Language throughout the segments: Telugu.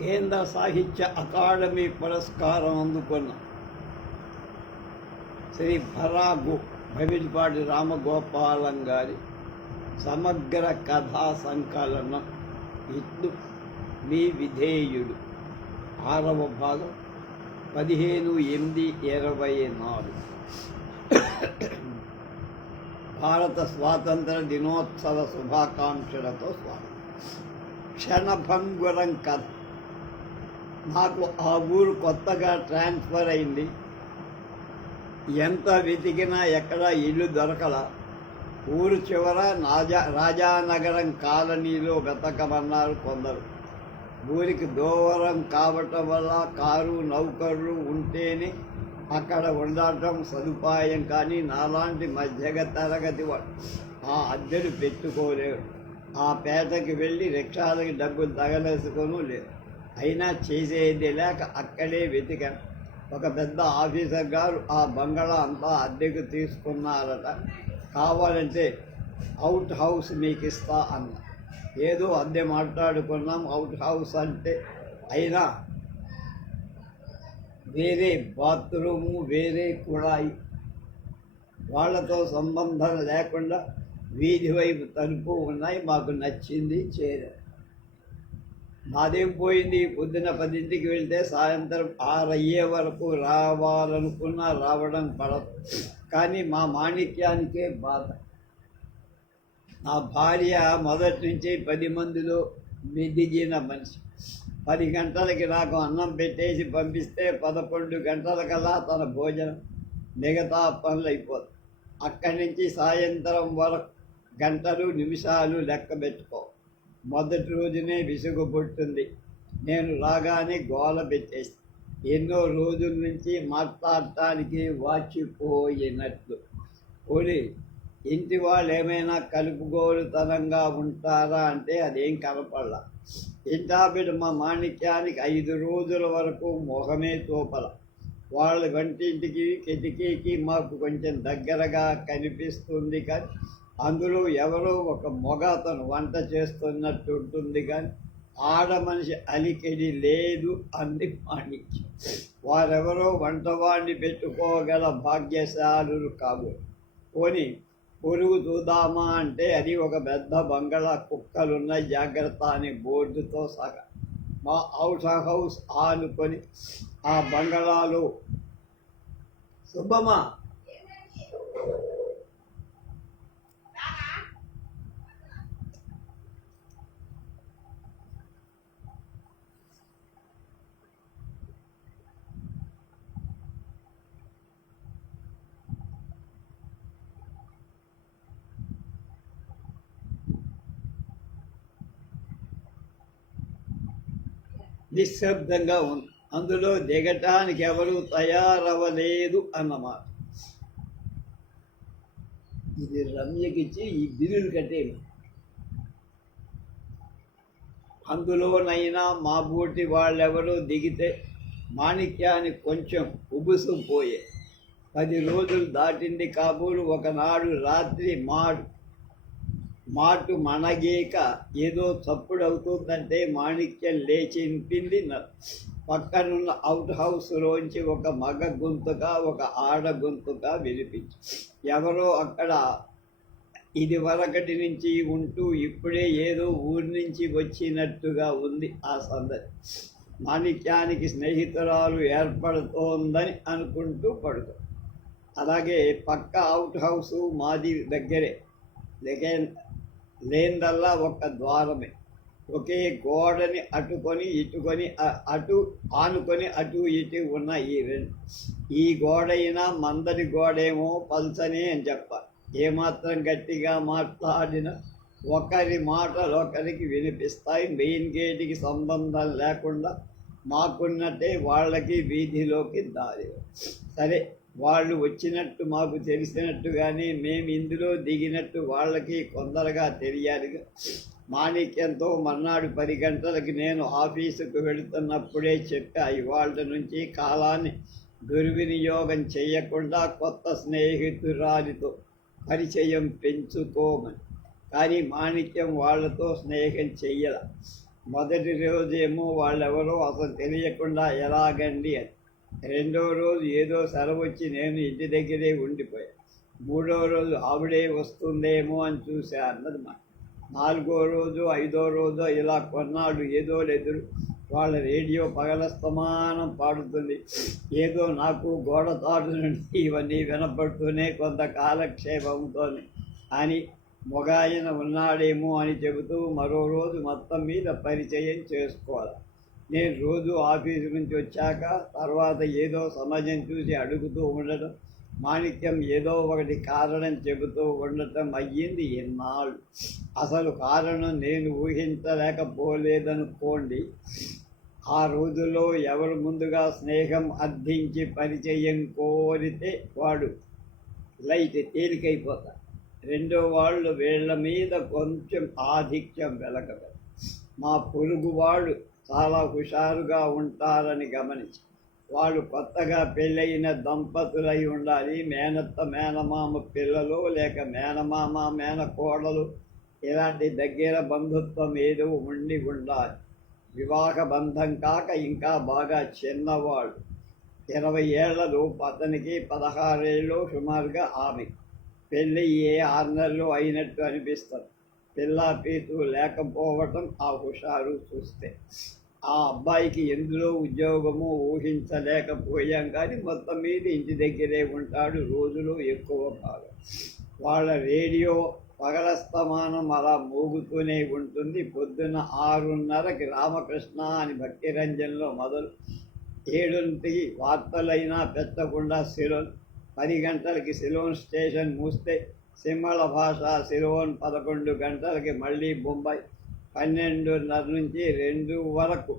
కేంద్ర సాహిత్య అకాడమీ పురస్కారం అందుకున్న శ్రీ భరాగు భవిడిపాటి రామగోపాలం గారి సమగ్ర కథా సంకలనం ఇట్లు మీ విధేయుడు 6వ భాగం 15/8/24 భారత స్వాతంత్ర దినోత్సవ శుభాకాంక్షలతో స్వాగతం. క్షణభంగురం కథ. నాకు ఆ ఊరు కొత్తగా ట్రాన్స్ఫర్ అయింది. ఎంత వెతికినా ఎక్కడ ఇల్లు దొరకల. ఊరు చివర రాజానగరం కాలనీలో వెతకమన్నారు కొందరు. ఊరికి దూరం కావటం వల్ల కారు నౌకర్లు ఉంటేనే అక్కడ ఉండటం సదుపాయం. కానీ నాలాంటి మధ్యగ తరగతి ఆ అద్దెలు పెట్టుకోలేరు. ఆ పేటకి వెళ్ళి రిక్షాలకి డబ్బులు తగలేసుకొని లేదు. అయినా చేసేది లేక అక్కడే వెతికాను. ఒక పెద్ద ఆఫీసర్ గారు ఆ బంగళా అంతా అద్దెకు తీసుకున్నారట. కావాలంటే అవుట్ హౌస్ మీకు ఇస్తా అన్న. ఏదో అద్దె మాట్లాడుకున్నాం. అవుట్ హౌస్ అంటే అయినా వేరే బాత్రూము, వేరే కుళాయి, వాళ్ళతో సంబంధం లేకుండా వీధి వైపు తలుపు ఉన్నాయి. మాకు నచ్చింది చేరారు. నాదేం పోయింది. పొద్దున 10ంటికి వెళ్తే సాయంత్రం 6 అయ్యే వరకు రావాలనుకున్నా రావడం పడదు. కానీ మా మాణిక్యానికే బాధ. నా భార్య మొదటి నుంచి 10 మందిలో మెదిగిన మనిషి. 10 గంటలకి నాకు అన్నం పెట్టేసి పంపిస్తే 11 గంటలకల్లా తన భోజనం, మిగతా పనులు అయిపోతుంది. అక్కడి నుంచి సాయంత్రం వరకు గంటలు నిమిషాలు లెక్క పెట్టుకో. మొదటి రోజునే విసుగు పుట్టింది. నేను రాగానే గోల పెట్టేసి ఎన్నో రోజుల నుంచి మాట్లాడటానికి వాచిపోయినట్లు. పోనీ ఇంటి వాళ్ళు ఏమైనా కలుపుగోలుతనంగా ఉంటారా అంటే అదేం కనపడలా. ఇంటాపిడ మా మాణిక్యానికి 5 రోజుల వరకు మొహమే చూపల. వాళ్ళ వంటింటికి కిటికీకి మాకు కొంచెం దగ్గరగా కనిపిస్తుంది. కానీ అందులో ఎవరో ఒక మగ అతను వంట చేస్తున్నట్టు ఉంటుంది. కానీ ఆడ మనిషి అలికెడి లేదు అంది మాణిక్యం. వారెవరో వంటవాడిని పెట్టుకోగల భాగ్యశాలులు కాబోలు. పోనీ పొరుగు చూద్దామా అంటే అది ఒక పెద్ద బంగళా, కుక్కలున్న జాగ్రత్త అనే బోర్డుతో సహా. మా అవుట్ హౌస్ ఆనుకొని ఆ బంగళాలో సుబ్బమ్మ నిశ్శబ్దంగా ఉంది. అందులో దిగటానికి ఎవరూ తయారవ్వలేదు అన్నమాట. ఇది రమ్యకిచ్చి ఈ బిల్లులు కట్టేవి. అందులోనైనా మా బోటి వాళ్ళెవరో దిగితే మాణిక్యానికి కొంచెం ఉబుసుపోయే. 10 రోజులు దాటింది కాబోలు. ఒకనాడు రాత్రి మాటు మనగేక ఏదో చప్పుడవుతుందంటే మాణిక్యం లేచి ఇంపింది. పక్కనున్న అవుట్ హౌస్లోంచి ఒక మగ గొంతుగా ఒక ఆడ గొంతుగా వినిపించి ఎవరో అక్కడ ఇది వరకటి నుంచి ఉంటూ ఇప్పుడే ఏదో ఊరి నుంచి వచ్చినట్టుగా ఉంది ఆ సందడి. మాణిక్యానికి స్నేహితురాలు ఏర్పడుతోందని అనుకుంటూ పడుకో. అలాగే పక్క అవుట్ హౌసు మాది దగ్గరే. లేందల్లా ఒక ద్వారమే. ఒకే గోడని ఆనుకొని అటు ఇటు ఉన్న ఈ రెండు. ఈ గోడైనా మందడి గోడేమో పల్చనే అని చెప్పాలి. ఏమాత్రం గట్టిగా మాట్లాడినా ఒకరి మాటలు ఒకరికి వినిపిస్తాయి. మెయిన్ గేటుకి సంబంధం లేకుండా మాకున్నట్టే వాళ్ళకి వీధిలోకి దారి. సరే, వాళ్ళు వచ్చినట్టు మాకు తెలిసినట్టుగానే మేము ఇందులో దిగినట్టు వాళ్ళకి కొందరుగా తెలియాలిగా. మాణిక్యంతో మర్నాడు 10 గంటలకి నేను ఆఫీసుకు వెళుతున్నప్పుడే చెప్పా, ఇవాళ నుంచి కాలాన్ని దుర్వినియోగం చేయకుండా కొత్త స్నేహితురాలితో పరిచయం పెంచుకోమని. కానీ మాణిక్యం వాళ్లతో స్నేహం చెయ్యాల. మొదటి రోజేమో వాళ్ళెవరో అసలు తెలియకుండా ఎలాగండి అని. రెండో రోజు ఏదో సెలవు వచ్చి నేను ఇంటి దగ్గరే ఉండిపోయాను. మూడో రోజు ఆవిడే వస్తుందేమో అని చూసా అన్నది మా. నాలుగో రోజు ఐదో రోజు ఇలా కొన్నాళ్ళు ఏదో ఎదురు వాళ్ళ రేడియో పగలస్తమానం పాడుతుంది. ఏదో నాకు గోడ తాడు నుండి ఇవన్నీ వినపడుతూనే కొంత కాలక్షేపంతోనే అని మొగాయన ఉన్నాడేమో అని చెబుతూ మరో రోజు మొత్తం మీద పరిచయం చేసుకోవాలి. నేను రోజు ఆఫీసు నుంచి వచ్చాక తర్వాత ఏదో సమాజం చూసి అడుగుతూ ఉండటం, మాణిక్యం ఏదో ఒకటి కారణం చెబుతూ ఉండటం అయ్యింది ఎన్నాళ్ళు. అసలు కారణం నేను ఊహించలేకపోలేదనుకోండి. ఆ రోజుల్లో ఎవరు ముందుగా స్నేహం అర్థించి పరిచయం కోరితే వాడు లైట్ తేలికైపోతారు. రెండో వాళ్ళు వీళ్ళ మీద కొంచెం ఆధిక్యం వెలకదు. మా పొరుగు వాళ్ళు చాలా హుషారుగా ఉంటారని గమనించి, వాళ్ళు కొత్తగా పెళ్ళయిన దంపతులై ఉండాలి. మేనత్త మేనమామ పిల్లలు లేక మేనమామ మేనకోడలు ఇలాంటి దగ్గర బంధుత్వం ఏదో ఉండి ఉండాలి. వివాహ బంధం కాక ఇంకా బాగా చిన్నవాళ్ళు. 20 ఏళ్లలోపు అతనికి 16 ఏళ్ళు సుమారుగా ఆమె. పెళ్ళి 6 నెలలు అయినట్టు అనిపిస్తుంది. పిల్ల పీతు లేకపోవటం ఆ హుషారు చూస్తే. ఆ అబ్బాయికి ఎందులో ఉద్యోగమో ఊహించలేకపోయాం, కానీ మొత్తం మీద ఇంటి దగ్గరే ఉంటాడు రోజులు ఎక్కువ కాలం. వాళ్ళ రేడియో పగలస్తమానం అలా మోగుతూనే ఉంటుంది. పొద్దున్న 6:30కి రామకృష్ణ అని భక్తిరంజన్లో మొదలు 7ంటికి వార్తలైనా పెట్టకుండా సిలోన్, 10 గంటలకి సిలోన్ స్టేషన్ మూస్తే సింహళ భాష సిలోన్, 11 గంటలకి మళ్ళీ బొంబాయి, 12:30 నుంచి 2 వరకు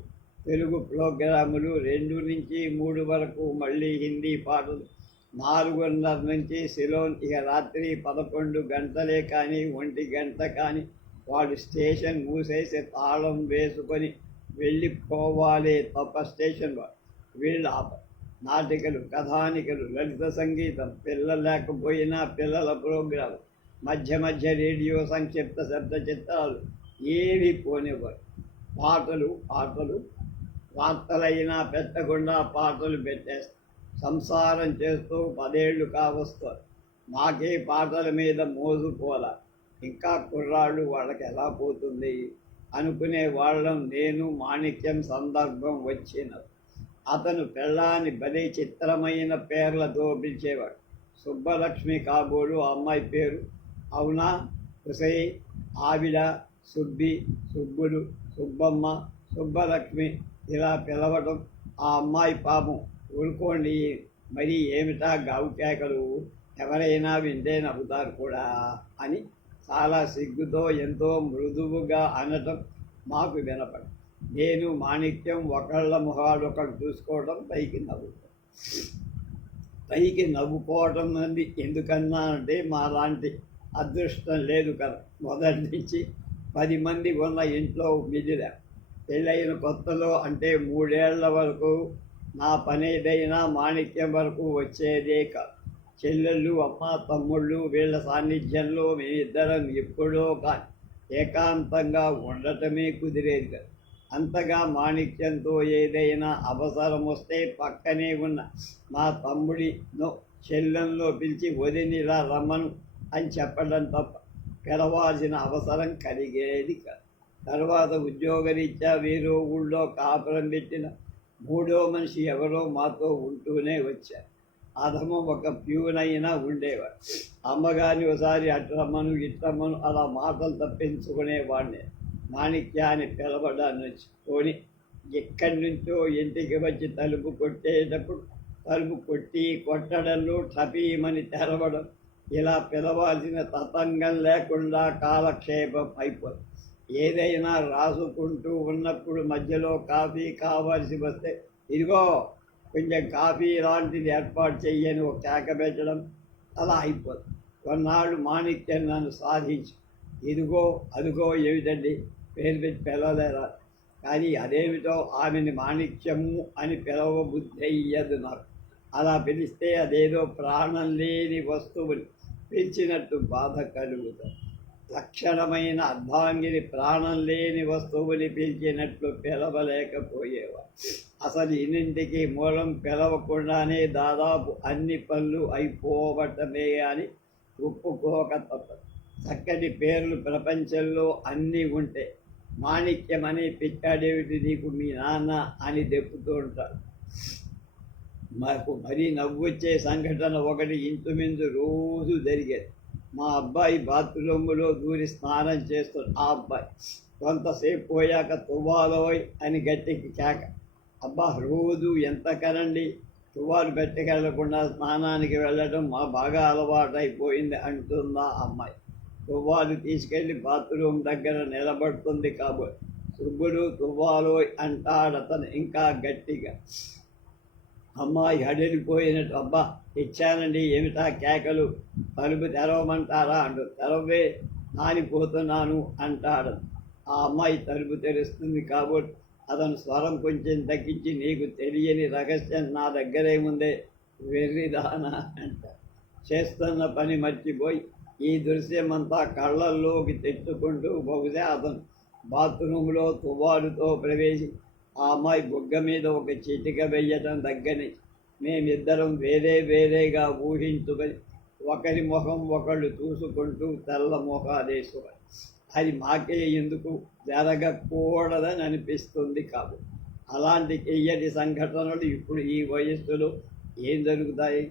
తెలుగు ప్రోగ్రాములు, 2 నుంచి 3 వరకు మళ్ళీ హిందీ పాటలు, 4:30 నుంచి సిలోన్. ఇక రాత్రి 11 గంటలే కానీ 1 గంట కానీ వాడు స్టేషన్ మూసేసి తాళం వేసుకొని వెళ్ళిపోవాలి తప్ప స్టేషన్లో వీళ్ళ నాటికలు, కథానికలు, లలిత సంగీతం, పిల్లలు లేకపోయినా పిల్లల ప్రోగ్రాం, మధ్య మధ్య రేడియో సంక్షిప్త శబ్ద చిత్రాలు ఏవి పోనివ్వరు. పాటలు వార్తలైనా పెట్టకుండా పాటలు పెట్టేస్తారు. సంసారం చేస్తూ 10 ఏళ్ళు కావస్తారు. మాకే పాటల మీద మోజుపోలా. ఇంకా కుర్రాళ్ళు వాళ్ళకి ఎలా పోతుంది అనుకునే వాళ్ళం. నేను మాణిక్యం సందర్భం వచ్చినది. అతను పెళ్ళాన్ని భలే చిత్రమైన పేర్లతో పిలిచేవాడు. సుబ్బలక్ష్మి కాబోలు అమ్మాయి పేరు. అవునా, కుసై, ఆవిడ, సుబ్బి, సుబ్బులు, సుబ్బమ్మ, సుబ్బలక్ష్మి ఇలా పిలవటం. ఆ అమ్మాయి పాపం ఊరుకోండి మరి ఏమిటా గావుకేకలు, ఎవరైనా వింటే నవ్వుతారు కూడా అని చాలా సిగ్గుతో ఎంతో మృదువుగా అనటం మాకు వినపడి, నేను మాణిక్యం ఒకళ్ళ మొహాలొకళ్ళు చూసుకోవడం, పైకి నవ్వుకోవటం మంది ఎందుకన్నా అంటే మా లాంటి అదృష్టం లేదు కదా. మొదటి నుంచి 10 మంది ఉన్న ఇంట్లో మిగిలా. పెళ్ళైన కొత్తలో అంటే 3 ఏళ్ల వరకు నా పనేదైనా మాణిక్యం వరకు వచ్చేదే కాదు. చెల్లెళ్ళు, అమ్మ, తమ్ముళ్ళు వీళ్ళ సాన్నిధ్యంలో మేమిద్దరం ఎప్పుడో కానీ ఏకాంతంగా ఉండటమే కుదిరేది కదా. అంతగా మాణిక్యంతో ఏదైనా అవసరం వస్తే పక్కనే ఉన్న మా తమ్ముడినో చెల్లెల్లో పిలిచి వదినిలా రమ్మను అని చెప్పడం తప్ప పిలవాల్సిన అవసరం కలిగేది కాదు. తర్వాత ఉద్యోగరీత్యా వేరే ఊళ్ళో కాపురం పెట్టిన 3వ మనిషి ఎవరో మాతో ఉంటూనే వచ్చారు. అధమం ఒక ప్యూనైనా ఉండేవాడు. అమ్మగారిని ఒకసారి అట్రమ్మను ఇట్రమ్మను అలా మాటలు తప్పించుకునేవాడిని. మాణిక్యాన్ని పిలవడాన్ని కొని ఎక్కడి నుంచో ఇంటికి వచ్చి తలుపు కొట్టేటప్పుడు తలుపు కొట్టడంలో టపీమని తెరవడం, ఇలా పిలవాల్సిన తతంగం లేకుండా కాలక్షేపం అయిపోతుంది. ఏదైనా రాసుకుంటూ ఉన్నప్పుడు మధ్యలో కాఫీ కావాల్సి వస్తే ఇదిగో కొంచెం కాఫీ లాంటిది ఏర్పాటు చెయ్యని ఒక కేక పెట్టడం, అలా అయిపోతుంది. కొన్నాళ్ళు మాణిక్యం నన్ను సాధించి ఇదిగో అదిగో ఏమిటండి పేరు పెట్టి పిలవలేరా, కానీ అదేమిటో ఆమెని మాణిక్యము అని పిలవబుద్ధి అయ్యదు నాకు. అలా పిలిస్తే అదేదో ప్రాణం లేని వస్తువుని పిలిచినట్టు బాధ కలుగుతుంది. లక్షణమైన అర్ధాంగిని ప్రాణం లేని వస్తువుని పిలిచినట్లు పిలవలేకపోయేవా? అసలు ఇన్నింటికి మూలం పిలవకుండానే దాదాపు అన్ని పనులు అయిపోవటమే అని ఒప్పుకోక తప్పదు. చక్కటి పేర్లు ప్రపంచంలో అన్నీ ఉంటే మాణిక్యమని పిచ్చాడేమిటి నీకు మీ నాన్న అని దెప్పుతూ ఉంటాడు. మాకు మరీ నవ్వొచ్చే సంఘటన ఒకటి ఇంచుమించు రోజు జరిగేది. మా అబ్బాయి బాత్రూంలో దూరి స్నానం చేస్తాడు. ఆ అబ్బాయి కొంతసేపు పోయాక తువ్వాలోయ్ అని గట్టికి కేక. అబ్బా, రోజు ఎంత కనండి, తువ్వాలు పెట్టకెళ్లకుండా స్నానానికి వెళ్ళడం మా బాగా అలవాటైపోయింది అంటుందా అమ్మాయి. తువ్వాలు తీసుకెళ్ళి బాత్రూమ్ దగ్గర నిలబడుతుంది కాబోయ్. సుబ్బుడు తువ్వాలోయ్ అంటాడతను ఇంకా గట్టిగా. అమ్మాయి హడలిపోయినట్టు, అబ్బా ఇచ్చానండి, ఏమిటా కేకలు, తలుపు తెరవమంటారా అంటూ, తెరవే నానిపోతున్నాను అంటాడు. ఆ అమ్మాయి తలుపు తెరుస్తుంది కాబట్టి అతను స్వరం కొంచెం తగ్గించి, నీకు తెలియని రహస్యం నా దగ్గరే ఉందే వెర్రిదానా అంట. చేస్తున్న పని మర్చిపోయి ఈ దృశ్యమంతా కళ్ళల్లోకి తెచ్చుకుంటూ బహుశా అతను బాత్రూంలో తువ్వాలుతో ప్రవేశి ఆ అమ్మాయి బుగ్గ మీద ఒక చిటిక వెయ్యటం దగ్గరని మేమిద్దరం వేరే వేరేగా ఊహించుకొని ఒకరి ముఖం ఒకళ్ళు చూసుకుంటూ తెల్ల ముఖాలేసుకొని అది మాకే ఎందుకు జరగకూడదని అనిపిస్తుంది కాదు. అలాంటి చెయ్యటి సంఘటనలు ఇప్పుడు ఈ వయస్సులో ఏం జరుగుతాయి?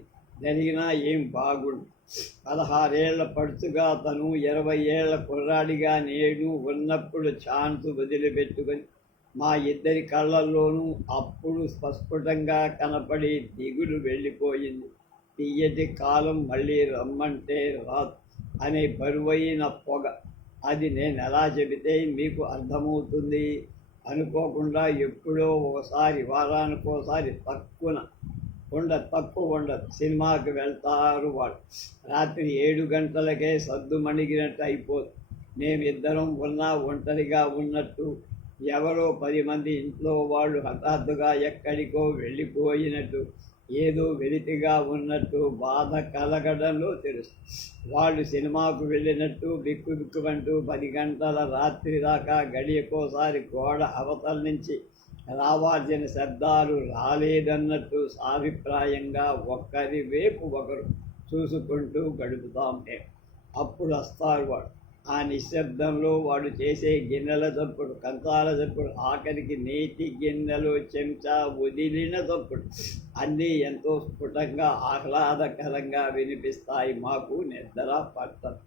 జరిగినా ఏం బాగుండు. 16 ఏళ్ల పడుచుగా తను 20 ఏళ్ల కుర్రాడిగా నేడు ఉన్నప్పుడు ఛాన్స్ వదిలిపెట్టుకొని మా ఇద్దరి కళ్ళల్లోనూ అప్పుడు స్పష్టంగా కనపడి దిగులు వెళ్ళిపోయింది. తీయటి కాలం మళ్ళీ రమ్మంటే రాదు అనే బరువైన పొగ. అది నేను ఎలా చెబితే మీకు అర్థమవుతుంది? అనుకోకుండా ఎప్పుడో ఒకసారి, వారానికోసారి తక్కువ ఉండదు సినిమాకి వెళ్తారు వాళ్ళు. రాత్రి 7 గంటలకే సద్దు మణిగినట్టు అయిపోదు. మేమిద్దరం ఉన్నా ఒంటరిగా ఉన్నట్టు, ఎవరో 10 మంది ఇంట్లో వాళ్ళు హఠాత్తుగా ఎక్కడికో వెళ్ళిపోయినట్టు, ఏదో వెలితిగా ఉన్నట్టు బాధ కలగడంలో తెలుసు. వాళ్ళు సినిమాకు వెళ్ళినట్టు బిక్కుబిక్కుమంటూ 10 గంటల రాత్రి దాకా గడియకోసారి గోడ అవతల నుంచి రావాల్సిన శబ్దాలు రాలేదన్నట్టు సాభిప్రాయంగా ఒకరి వైపు ఒకరు చూసుకుంటూ గడుపుతాం మేము. అప్పుడు వస్తారు వాడు. ఆ నిశ్శబ్దంలో వాడు చేసే గిన్నెల చప్పుడు, కంచాల చప్పుడు, ఆఖరికి నేతి గిన్నెలు చెంచా వదిలిన చప్పుడు అన్నీ ఎంతో స్ఫుటంగా ఆహ్లాదకరంగా వినిపిస్తాయి. మాకు నిద్ర పట్టదు.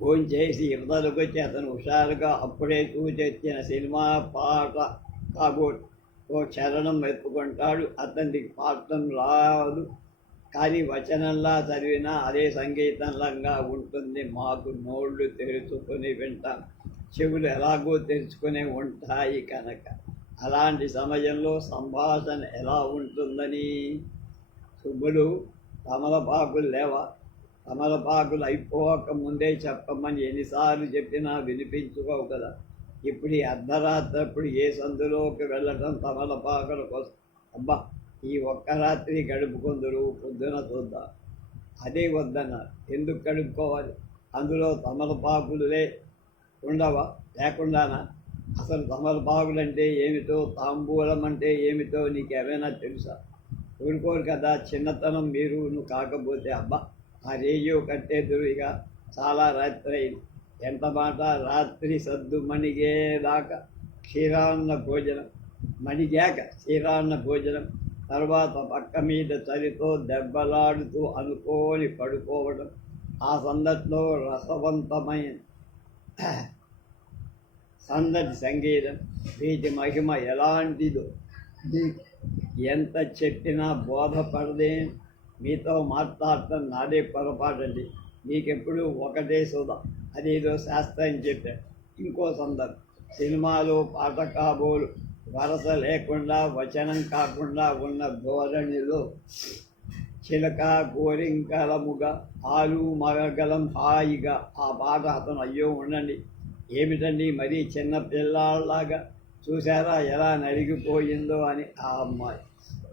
భోంచేసి ఇవతలకొచ్చి అతను హుషారుగా అప్పుడే చూచెచ్చిన సినిమా పాట కాబోలు ఓ చరణం ఎత్తుకుంటాడు. అతనికి పాఠం రాదు, కానీ వచనంలా చదివినా అదే సంగీతంలంగా ఉంటుంది. మాకు నోళ్ళు తెరుచుకొని వింటాం, చెవులు ఎలాగో తెరుచుకునే ఉంటాయి కనుక. అలాంటి సమయంలో సంభాషణ ఎలా ఉంటుందని? సుబ్బులు, తమలపాకులు లేవా? తమలపాకులు అయిపోక ముందే చెప్పమని ఎన్నిసార్లు చెప్పినా వినిపించుకోవు కదా. ఇప్పుడు ఈ అర్ధరాత్రప్పుడు ఏ సందులోకి వెళ్ళటం తమలపాకుల కోసం? అబ్బా, ఈ ఒక్క రాత్రి గడుపుకుందరు, పొద్దున చూద్దాం. అదే వద్దన్నారు. ఎందుకు గడుపుకోవాలి? అందులో తమలపాకులే ఉండవా? లేకుండానా? అసలు తమలపాకులు అంటే ఏమిటో, తాంబూలం అంటే ఏమిటో నీకేమైనా తెలుసా? ఊరుకోరు కదా, చిన్నతనం మీరు నువ్వు కాకపోతే. అబ్బా, ఆ రేడియో కట్టేదురు, ఇక చాలా రాత్రి అయింది. ఎంత మాట, రాత్రి సద్దు మణిగేదాకా క్షీరాన్న భోజనం, మణిగాక క్షీరాన్న భోజనం, తర్వాత పక్క మీద చలితో దెబ్బలాడుతూ అనుకోని పడుకోవడం, ఆ సందట్లో రసవంతమైన సందడి సంగీతం. వీటి మహిమ ఎలాంటిదో ఎంత చెప్పినా బోధపడదే. మీతో మాట్లాడటం నాదే పొరపాటండి. మీకెప్పుడు ఒకటే సోదా, అదేదో శాస్త్రం చెప్పారు. ఇంకో సందర్భం, సినిమాలో పాట కాబోలు వరస లేకుండా, వచనం కాకుండా ఉన్న ధోరణిలో చిలక గోరింకలముగా ఆలు మగగలం హాయిగా ఆ పాట. అతను అయ్యో ఉండండి, ఏమిటండి మరీ చిన్న పిల్లాళ్ళలాగా, చూసారా ఎలా నలిగిపోయిందో అని. ఆ అమ్మాయి,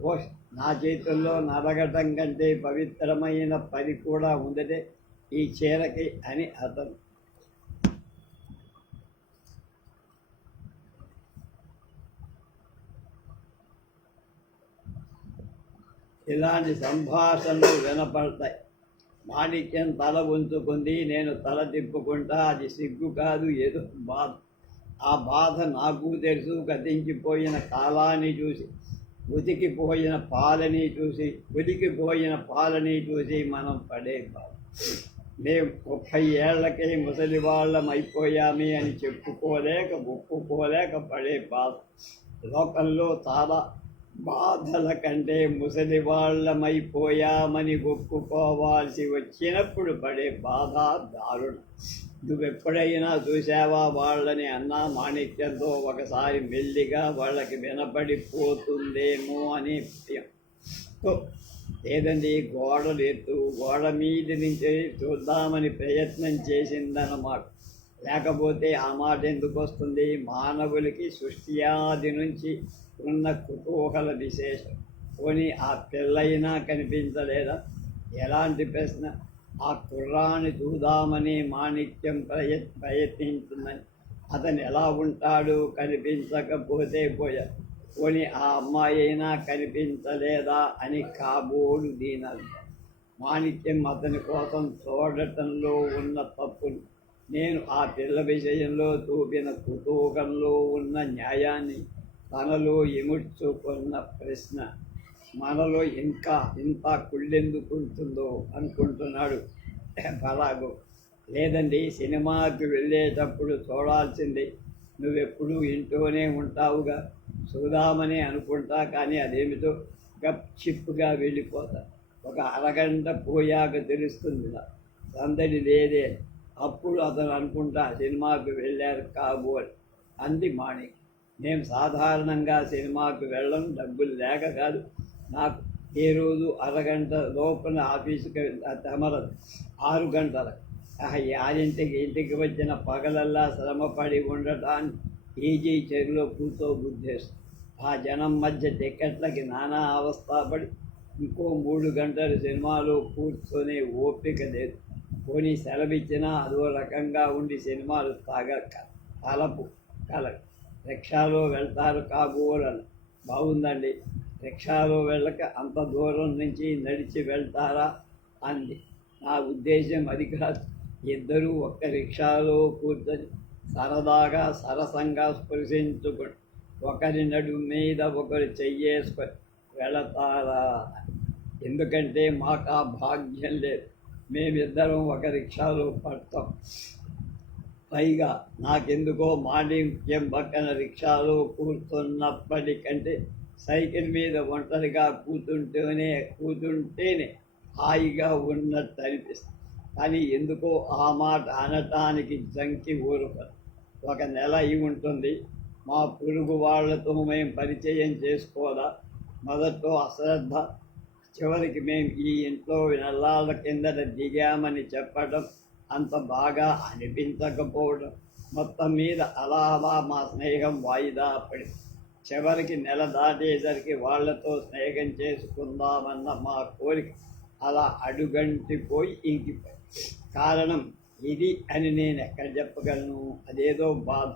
ఓ, నా చేతుల్లో నలగటం కంటే పవిత్రమైన పని కూడా ఉందటే ఈ చీరకి అని అతను. ఇలాంటి సంభాషణలు వినపడతాయి. మాణిక్యం తల ఉంచుకుంది. నేను తల తిప్పుకుంటా. అది సిగ్గు కాదు, ఏదో బాధ. ఆ బాధ నాకు తెలుసు. గతించిపోయిన కాలాన్ని చూసి, ఉతికిపోయిన పాలని చూసి మనం పడే బాధ. మేము 30 ఏళ్లకే ముసలి వాళ్ళం అయిపోయామే అని ఒప్పుకోలేక పడే బాధ. లోకంలో చాలా బాధల కంటే ముసలి వాళ్ళమైపోయామని ఒప్పుకోవాల్సి వచ్చినప్పుడు పడే బాధ దారుణం. నువ్వెప్పుడైనా చూసావా వాళ్ళని అన్నా మాణిక్యంతో ఒకసారి మెల్లిగా వాళ్ళకి వినపడిపోతుందేమో అని భయంతో. లేదండి, గోడ మీద నుంచి చూద్దామని ప్రయత్నం చేసిందన్నమాట. లేకపోతే ఆ మాట ఎందుకు వస్తుంది? మానవులకి సృష్టియాది నుంచి ఉన్న కుతూహల విశేషం. పోనీ ఆ పిల్లయినా కనిపించలేదా? ఎలాంటి ప్రశ్న! ఆ కుర్రాన్ని చూద్దామని మాణిక్యం ప్రయత్నించిందని. అతను ఎలా ఉంటాడు? కనిపించకపోతే పోయాడు. పోనీ ఆ అమ్మాయి అయినా కనిపించలేదా అని కాబోలు దీనర్థం. మాణిక్యం అతని కోసం చూడటంలో ఉన్న తప్పులు, నేను ఆ పిల్ల విషయంలో చూపిన కుతూహలంలో ఉన్న న్యాయాన్ని తనలో ఇముడ్చుకున్న ప్రశ్న మనలో ఇంత కుళ్ళెందుకుంటుందో అనుకుంటున్నాడు బలాగో. లేదండి, సినిమాకి వెళ్ళేటప్పుడు చూడాల్సింది. నువ్వెప్పుడూ ఇంట్లోనే ఉంటావుగా, చూద్దామని అనుకుంటా. కానీ అదేమిటో చిప్పుగా వెళ్ళిపోతా. ఒక అరగంట పోయాక తెలుస్తుంది సందడి లేదే. అప్పుడు అతను అనుకుంటా సినిమాకు వెళ్ళారు కాబోలు అంది మాణిక్. మేము సాధారణంగా సినిమాకు వెళ్ళం, డబ్బులు లేక కాదు. నాకు ఏ రోజు అరగంట లోపల ఆఫీసుకి తమరదు. 6 గంటలకు ఇంటికి వచ్చిన పగలల్లా శ్రమపడి ఉండటాన్ని ఈజీ చెరులో కూర్చోబుద్ధేస్తుంది. ఆ జనం మధ్య టికెట్లకి నానా అవస్థపడి ఇంకో 3 గంటలు సినిమాలో కూర్చొని ఓపిక లేదు. పోనీ సెలవిచ్చినా అదో రకంగా ఉండి సినిమాలు తలపు రిక్షాలో వెళ్తారు కాబోలని. బాగుందండి, రిక్షాలో వెళ్ళక అంత దూరం నుంచి నడిచి వెళ్తారా అంది. నా ఉద్దేశం అది కాదు. ఇద్దరూ ఒక్క రిక్షాలో కూర్చొని సరదాగా సరసంగా స్పృశించుకొని ఒకరి నడుము మీద ఒకరు చెయ్యేసుకొని వెళతారా? ఎందుకంటే మాకు ఆ భాగ్యం లేదు. మేమిద్దరం ఒక రిక్షాలో పడతాం. పైగా నాకెందుకో మాణిక్యం పక్కన రిక్షాలో కూర్చున్నప్పటికంటే సైకిల్ మీద ఒంటరిగా కూతుంటేనే హాయిగా ఉన్నట్టు అనిపిస్తుంది. కానీ ఎందుకో ఆ మాట అనటానికి జంకి ఊరుకోదు. 1 నెల అయి ఉంటుంది. మా పొరుగు వాళ్లతో మేము పరిచయం చేసుకోదా. మొదట్లో అశ్రద్ధ, చివరికి మేము ఈ ఇంట్లో నెలల కిందట దిగామని చెప్పడం అంత బాగా అనిపించకపోవడం, మొత్తం మీద అలా మా స్నేహం వాయిదా పడి చివరికి నెల దాటేసరికి వాళ్లతో స్నేహం చేసుకుందామన్న మా కోరిక అలా అడుగంటిపోయి ఇంకిపోయి. కారణం ఇది అని నేను ఎక్కడ చెప్పగలను? అదేదో బాధ.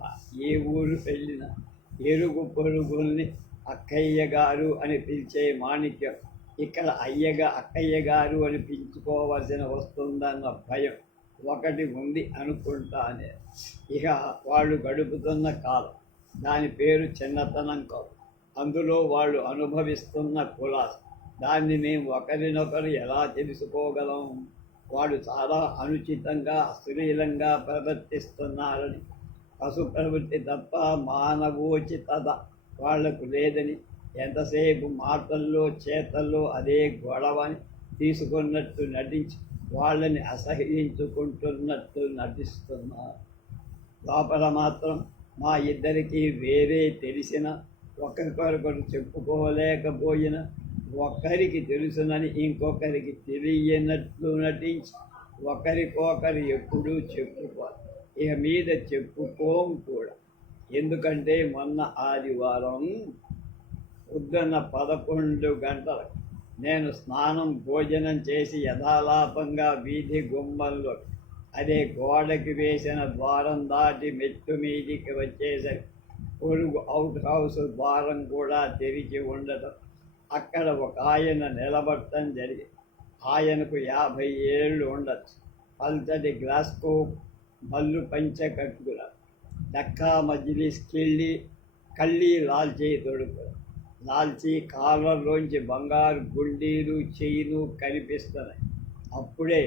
ఏ ఊరు వెళ్ళినా ఎరుగు పొరుగుల్ని అక్కయ్య గారు అని పిలిచే మాణిక్యం ఇక్కడ అక్కయ్య గారు అని పిలుచుకోవాల్సిన వస్తుందన్న భయం ఒకటి ఉంది అనుకుంటానే. ఇక వాళ్ళు గడుపుతున్న కాలం, దాని పేరు చిన్నతనం కాదు. అందులో వాళ్ళు అనుభవిస్తున్న కులాస, దాన్ని మేము ఒకరినొకరు ఎలా తెలుసుకోగలం? వాడు చాలా అనుచితంగా అశ్లీలంగా ప్రవర్తిస్తున్నారని, పశు ప్రవృత్తి తప్ప మానవోచితత వాళ్లకు లేదని, ఎంతసేపు మాటల్లో చేతల్లో అదే గొడవని తీసుకున్నట్టు నటించి వాళ్ళని అసహ్యించుకుంటున్నట్టు నటిస్తున్నారు. లోపల మాత్రం మా ఇద్దరికీ వేరే తెలిసిన, ఒకరికొకరు చెప్పుకోలేకపోయిన, ఒకరికి తెలుసునని ఇంకొకరికి తెలియనట్లు నటించి ఒకరికొకరు ఎప్పుడూ చెప్పుకోరు. ఇక మీద చెప్పుకోం కూడా. ఎందుకంటే మొన్న ఆదివారం పొద్దున్న 11 గంటలకు నేను స్నానం భోజనం చేసి యథాలాపంగా వీధి గుమ్మంలో, అదే గోడకి వేసిన ద్వారం దాటి మెట్టు మీదికి వచ్చేసరికి పొరుగు అవుట్ హౌస్ ద్వారం కూడా తెరిచి ఉండటం, అక్కడ ఒక ఆయన నిలబడటం జరిగింది. ఆయనకు 50 ఏళ్ళు ఉండొచ్చు. పల్చటి గ్లాస్కో బల్లు పంచె కట్టుకున్నారు. దక్కా మజ్లిస్ కళ్ళీ లాల్చీ తొడుగు. లాల్చీ కాలర్లోంచి బంగారు గుండీలు చైను కనిపిస్తున్నాయి. అప్పుడే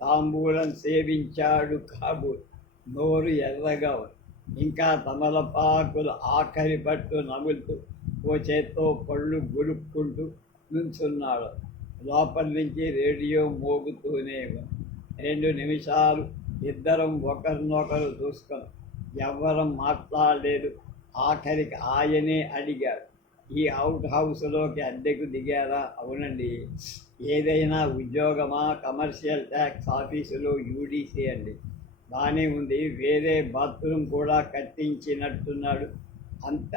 తాంబూలం సేవించాడు కాబూల్. నోరు ఎర్రగా ఉంది. ఇంకా తమలపాకులు ఆఖరి పట్టు నములుతూ ఓ చేత్తో పళ్ళు గురుక్కుంటూ నుంచున్నాడు. లోపల నుంచి రేడియో మోగుతూనే ఉంది. 2 నిమిషాలు ఇద్దరం ఒకరినొకరు చూసుకున్నాం. ఎవ్వరం మాట్లాడలేదు. ఆఖరికి ఆయనే అడిగాడు, ఈ అవుట్ హౌస్లోకి అద్దెకు దిగారా? అవునండి. ఏదైనా ఉద్యోగమా? కమర్షియల్ ట్యాక్స్ ఆఫీసులో యూడీసీ అండి. బాగానే ఉంది. వేరే బాత్రూమ్ కూడా కట్టించినట్టున్నాడు.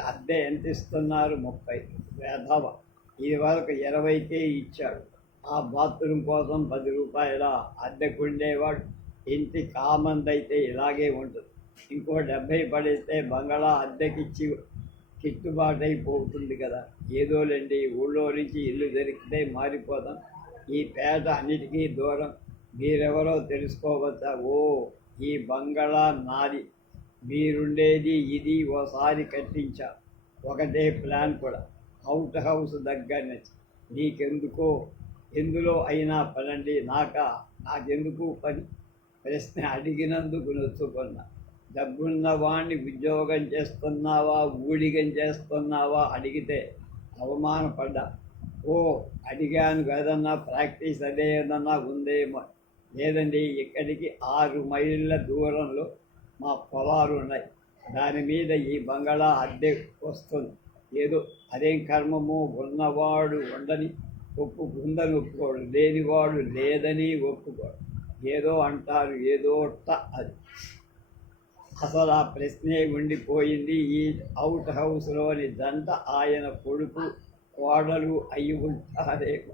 అద్దె ఎంత ఇస్తున్నారు? 30. వేధవ, ఇది వరకు 20కే ఇచ్చాడు. ఆ బాత్రూమ్ కోసం 10 రూపాయల అద్దెకుండేవాడు. ఇంటి కామందైతే ఇలాగే ఉంటుంది. ఇంకో 70 పడితే బంగళా అద్దెకిచ్చి గిట్టుబాటు అయిపోతుంది కదా. ఏదోలేండి, ఊళ్ళో నుంచి ఇల్లు దొరికితే మారిపోదాం. ఈ పేట అన్నిటికీ దూరం. మీరెవరో తెలుసుకోవచ్చా? ఓ, ఈ బంగళా నాది. మీరుండేది ఇది. ఓసారి కట్టించా. ఒకటే ప్లాన్ కూడా. అవుట్ హౌస్ దగ్గర నుంచి. నీకెందుకో ఎందులో అయినా పనండి. నాకెందుకు పని? ప్రశ్న అడిగినందుకు నొచ్చుకున్నా. డబ్బున్నవాణ్ణి ఉద్యోగం చేస్తున్నావా, ఊడిగం చేస్తున్నావా అడిగితే అవమానపడ్డా. ఓ, అడిగాను కదన్నా, ప్రాక్టీస్ అదే ఏదన్నా ఉందేమో. లేదండి, ఇక్కడికి 6 మైళ్ళ దూరంలో మా పొలాలు ఉన్నాయి. దాని మీద ఈ బంగళా అద్దె వస్తుంది. ఏదో అదేం కర్మమో, ఉన్నవాడు ఉండని ఉందని ఒప్పుకోడు, లేనివాడు లేదని ఒప్పుకోడు. ఏదో అంటారు, ఏదోట అది. అసలు ఆ ప్రశ్నే ఉండిపోయింది. ఈ అవుట్ హౌస్లోని జంట ఆయన కొడుకు కోడలు అయి ఉంటారేమో.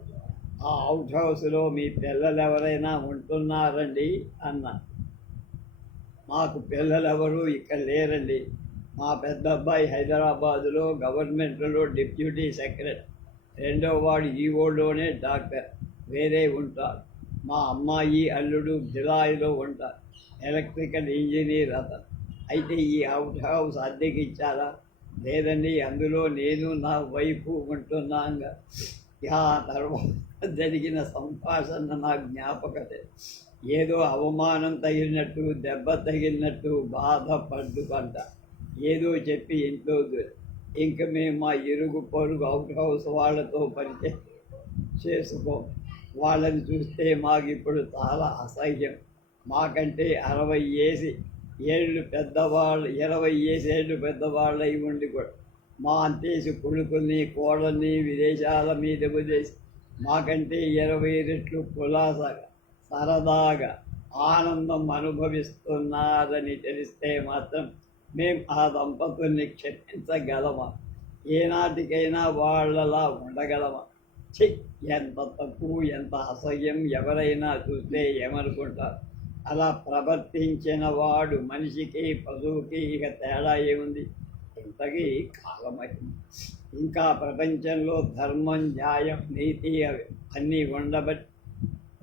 ఆ అవుట్ హౌస్లో మీ పిల్లలు ఎవరైనా ఉంటున్నారండి అన్నా. మాకు పిల్లలెవరూ ఇక్కడ లేరండి. మా పెద్ద అబ్బాయి హైదరాబాదులో గవర్నమెంట్లో డిప్యూటీ సెక్రటరీ. రెండో వాడు ఈవోలోనే డాక్టర్. వేరే ఉంటారు. మా అమ్మాయి అల్లుడు భిలాయిలో ఉంటారు. ఎలక్ట్రికల్ ఇంజనీర్ అతను. అయితే ఈ అవుట్ హౌస్ అద్దెకి ఇచ్చారా? లేదండి, అందులో నేను నా వైఫ్ ఉంటున్నాగా. ఆ తర్వాత జరిగిన సంభాషణ నా జ్ఞాపకతే. ఏదో అవమానం తగిలినట్టు, దెబ్బ తగిలినట్టు బాధపడ్డుకంట. ఏదో చెప్పి ఇంట్లో ఇంక మేము మా ఇరుగు పొరుగు అవుట్ హౌస్ వాళ్ళతో పరిచయం చేసుకోం. వాళ్ళని చూస్తే మాకు ఇప్పుడు చాలా అసహ్యం. మాకంటే 60 ఏళ్ళు పెద్దవాళ్ళు, 20 ఏళ్ళు పెద్దవాళ్ళు అయి ఉండి కూడా మా అంతేసి కొడుకుని కోడల్ని విదేశాల మీద వదిలేసి మాకంటే 20 రెట్లు కులాసగా సరదాగా ఆనందం అనుభవిస్తున్నారని తెలిస్తే మాత్రం మేము ఆ దంపతుల్ని క్షమించగలమా? ఏనాటికైనా వాళ్ళలా ఉండగలమా? ఛీ, ఎంత తప్పు, ఎంత అసహ్యం! ఎవరైనా చూస్తే ఏమనుకుంటారు? అలా ప్రవర్తించిన వాడు మనిషికి పశువుకి ఇక తేడా ఏముంది? ఇంతకీ కాలమైంది. ఇంకా ప్రపంచంలో ధర్మం, న్యాయం, నీతి అన్నీ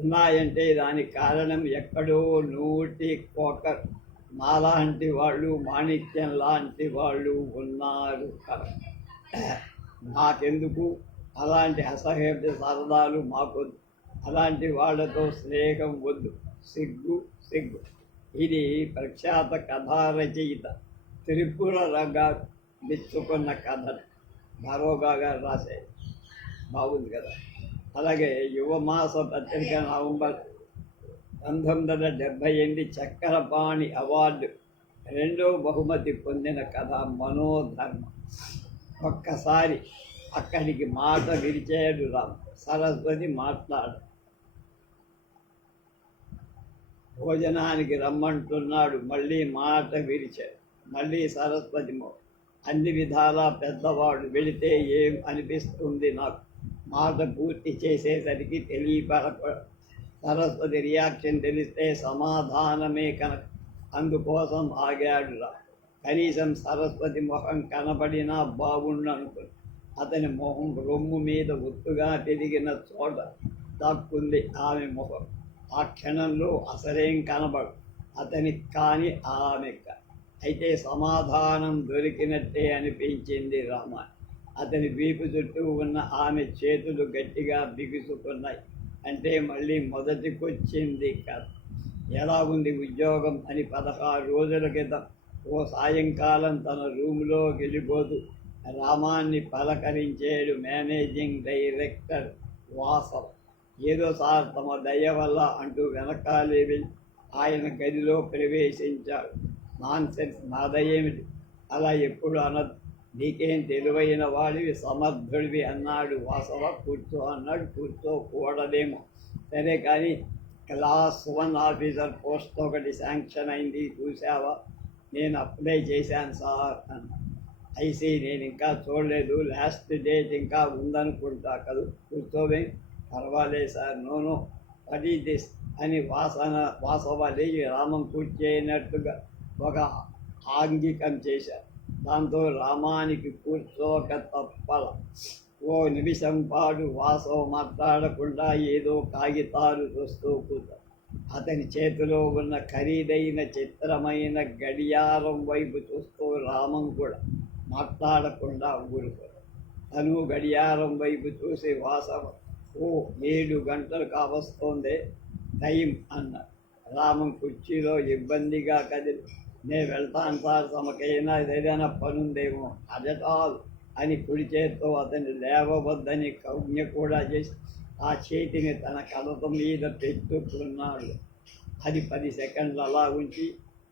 ఉన్నాయంటే దానికి కారణం ఎక్కడో 100 నాలాంటి వాళ్ళు, మాణిక్యం లాంటి వాళ్ళు ఉన్నారు కదా. నాకెందుకు అలాంటి అసహ్య సరదాలు? మాకొద్దు. అలాంటి వాళ్ళతో స్నేహం వద్దు. సిగ్గు సిగ్గు. ఇది ప్రఖ్యాత కథా రచయిత త్రిపుర గారు మెచ్చుకున్న కథ. ధరోగా గారు రాసేది. బాగుంది కదా. అలాగే యువమాస పత్రిక నవంబర్ 1978 చక్రపాణి అవార్డు 2వ బహుమతి పొందిన కథ మనోధర్మం. ఒక్కసారి అక్కడికి మాట విరిచాడు రామ్. సరస్వతి మాట్లాడు. భోజనానికి రమ్మంటున్నాడు. మళ్ళీ మాట విరిచాడు. మళ్ళీ సరస్వతి అన్ని విధాలా పెద్దవాడు. వెళితే ఏం అనిపిస్తుంది నాకు? మాట పూర్తి చేసేసరికి సరస్వతి రియాక్షన్ తెలిస్తే సమాధానమే కనుక అందుకోసం ఆగాడురా. కనీసం సరస్వతి ముఖం కనబడినా బాగుండు అనుకుని అతని మొహం రొమ్ము మీద ఒత్తుగా తిరిగిన చోట దాక్కుంది ఆమె మొహం. ఆ క్షణంలో అసలేం కనబడు అతనికి కానీ ఆమెక. అయితే సమాధానం దొరికినట్టే అనిపించింది రామ. అతని వీపు చుట్టూ ఉన్న ఆమె చేతులు గట్టిగా బిగుసుకున్నాయి. అంటే మళ్ళీ మొదటికొచ్చింది కథ. ఎలా ఉంది ఉద్యోగం అని 16 రోజుల క్రితం ఓ సాయంకాలం తన రూములో వెళ్ళిపోతూ రామాన్ని పలకరించాడు మేనేజింగ్ డైరెక్టర్ వాసవ్. ఏదో సార్ తమ దయ వల్ల అంటూ వెనకాలే వెళ్ళి ఆయన గదిలో ప్రవేశించాడు. నాన్సెన్స్, నా దయేమిటి, అలా ఎప్పుడు అనదు, నీకేం తెలివైన వాడివి, సమర్థుడివి అన్నాడు వాసవ. కూర్చో అన్నాడు. కూర్చోకూడదేమో, సరే కానీ క్లాస్ 1 ఆఫీసర్ పోస్ట్ ఒకటి శాంక్షన్ అయింది, చూసావా? నేను అప్లై చేశాను సార్ అన్న. ఐసీ, నేను ఇంకా చూడలేదు, లాస్ట్ డేట్ ఇంకా ఉందనుకుంటా కదా. కూర్చోవే. పర్వాలేదు sir. No no, what is this అని వాసవ లేచి రామం కూర్చేయనట్టుగా ఒక ఆంగికం చేశారు. దాంతో రామానికి కూర్చోక తప్పల. ఓ నిమిషం పాటు వాసవ మాట్లాడకుండా ఏదో కాగితాలు చూస్తూ కూర్చో. అతని చేతిలో ఉన్న ఖరీదైన చిత్రమైన గడియారం వైపు చూస్తూ రామం కూడా మాట్లాడకుండా ఊరుకోడు. తను గడియారం వైపు చూసి వాసవ, ఓ 7 గంటలు కావస్తోందే టైం అన్నాడు. రామం కుర్చీలో ఇబ్బందిగా కదిలి, నేను వెళ్తాను సార్, తమకైనా ఏదైనా పనుందేమో. అజటాల్ అని కుడి చేత్తో అతన్ని లేవవద్దని కౌజ్ఞ కూడా చేసి ఆ చేతిని తన కలత మీద పెట్టుకున్నాడు. అది 10 సెకండ్లు అలా ఉంచి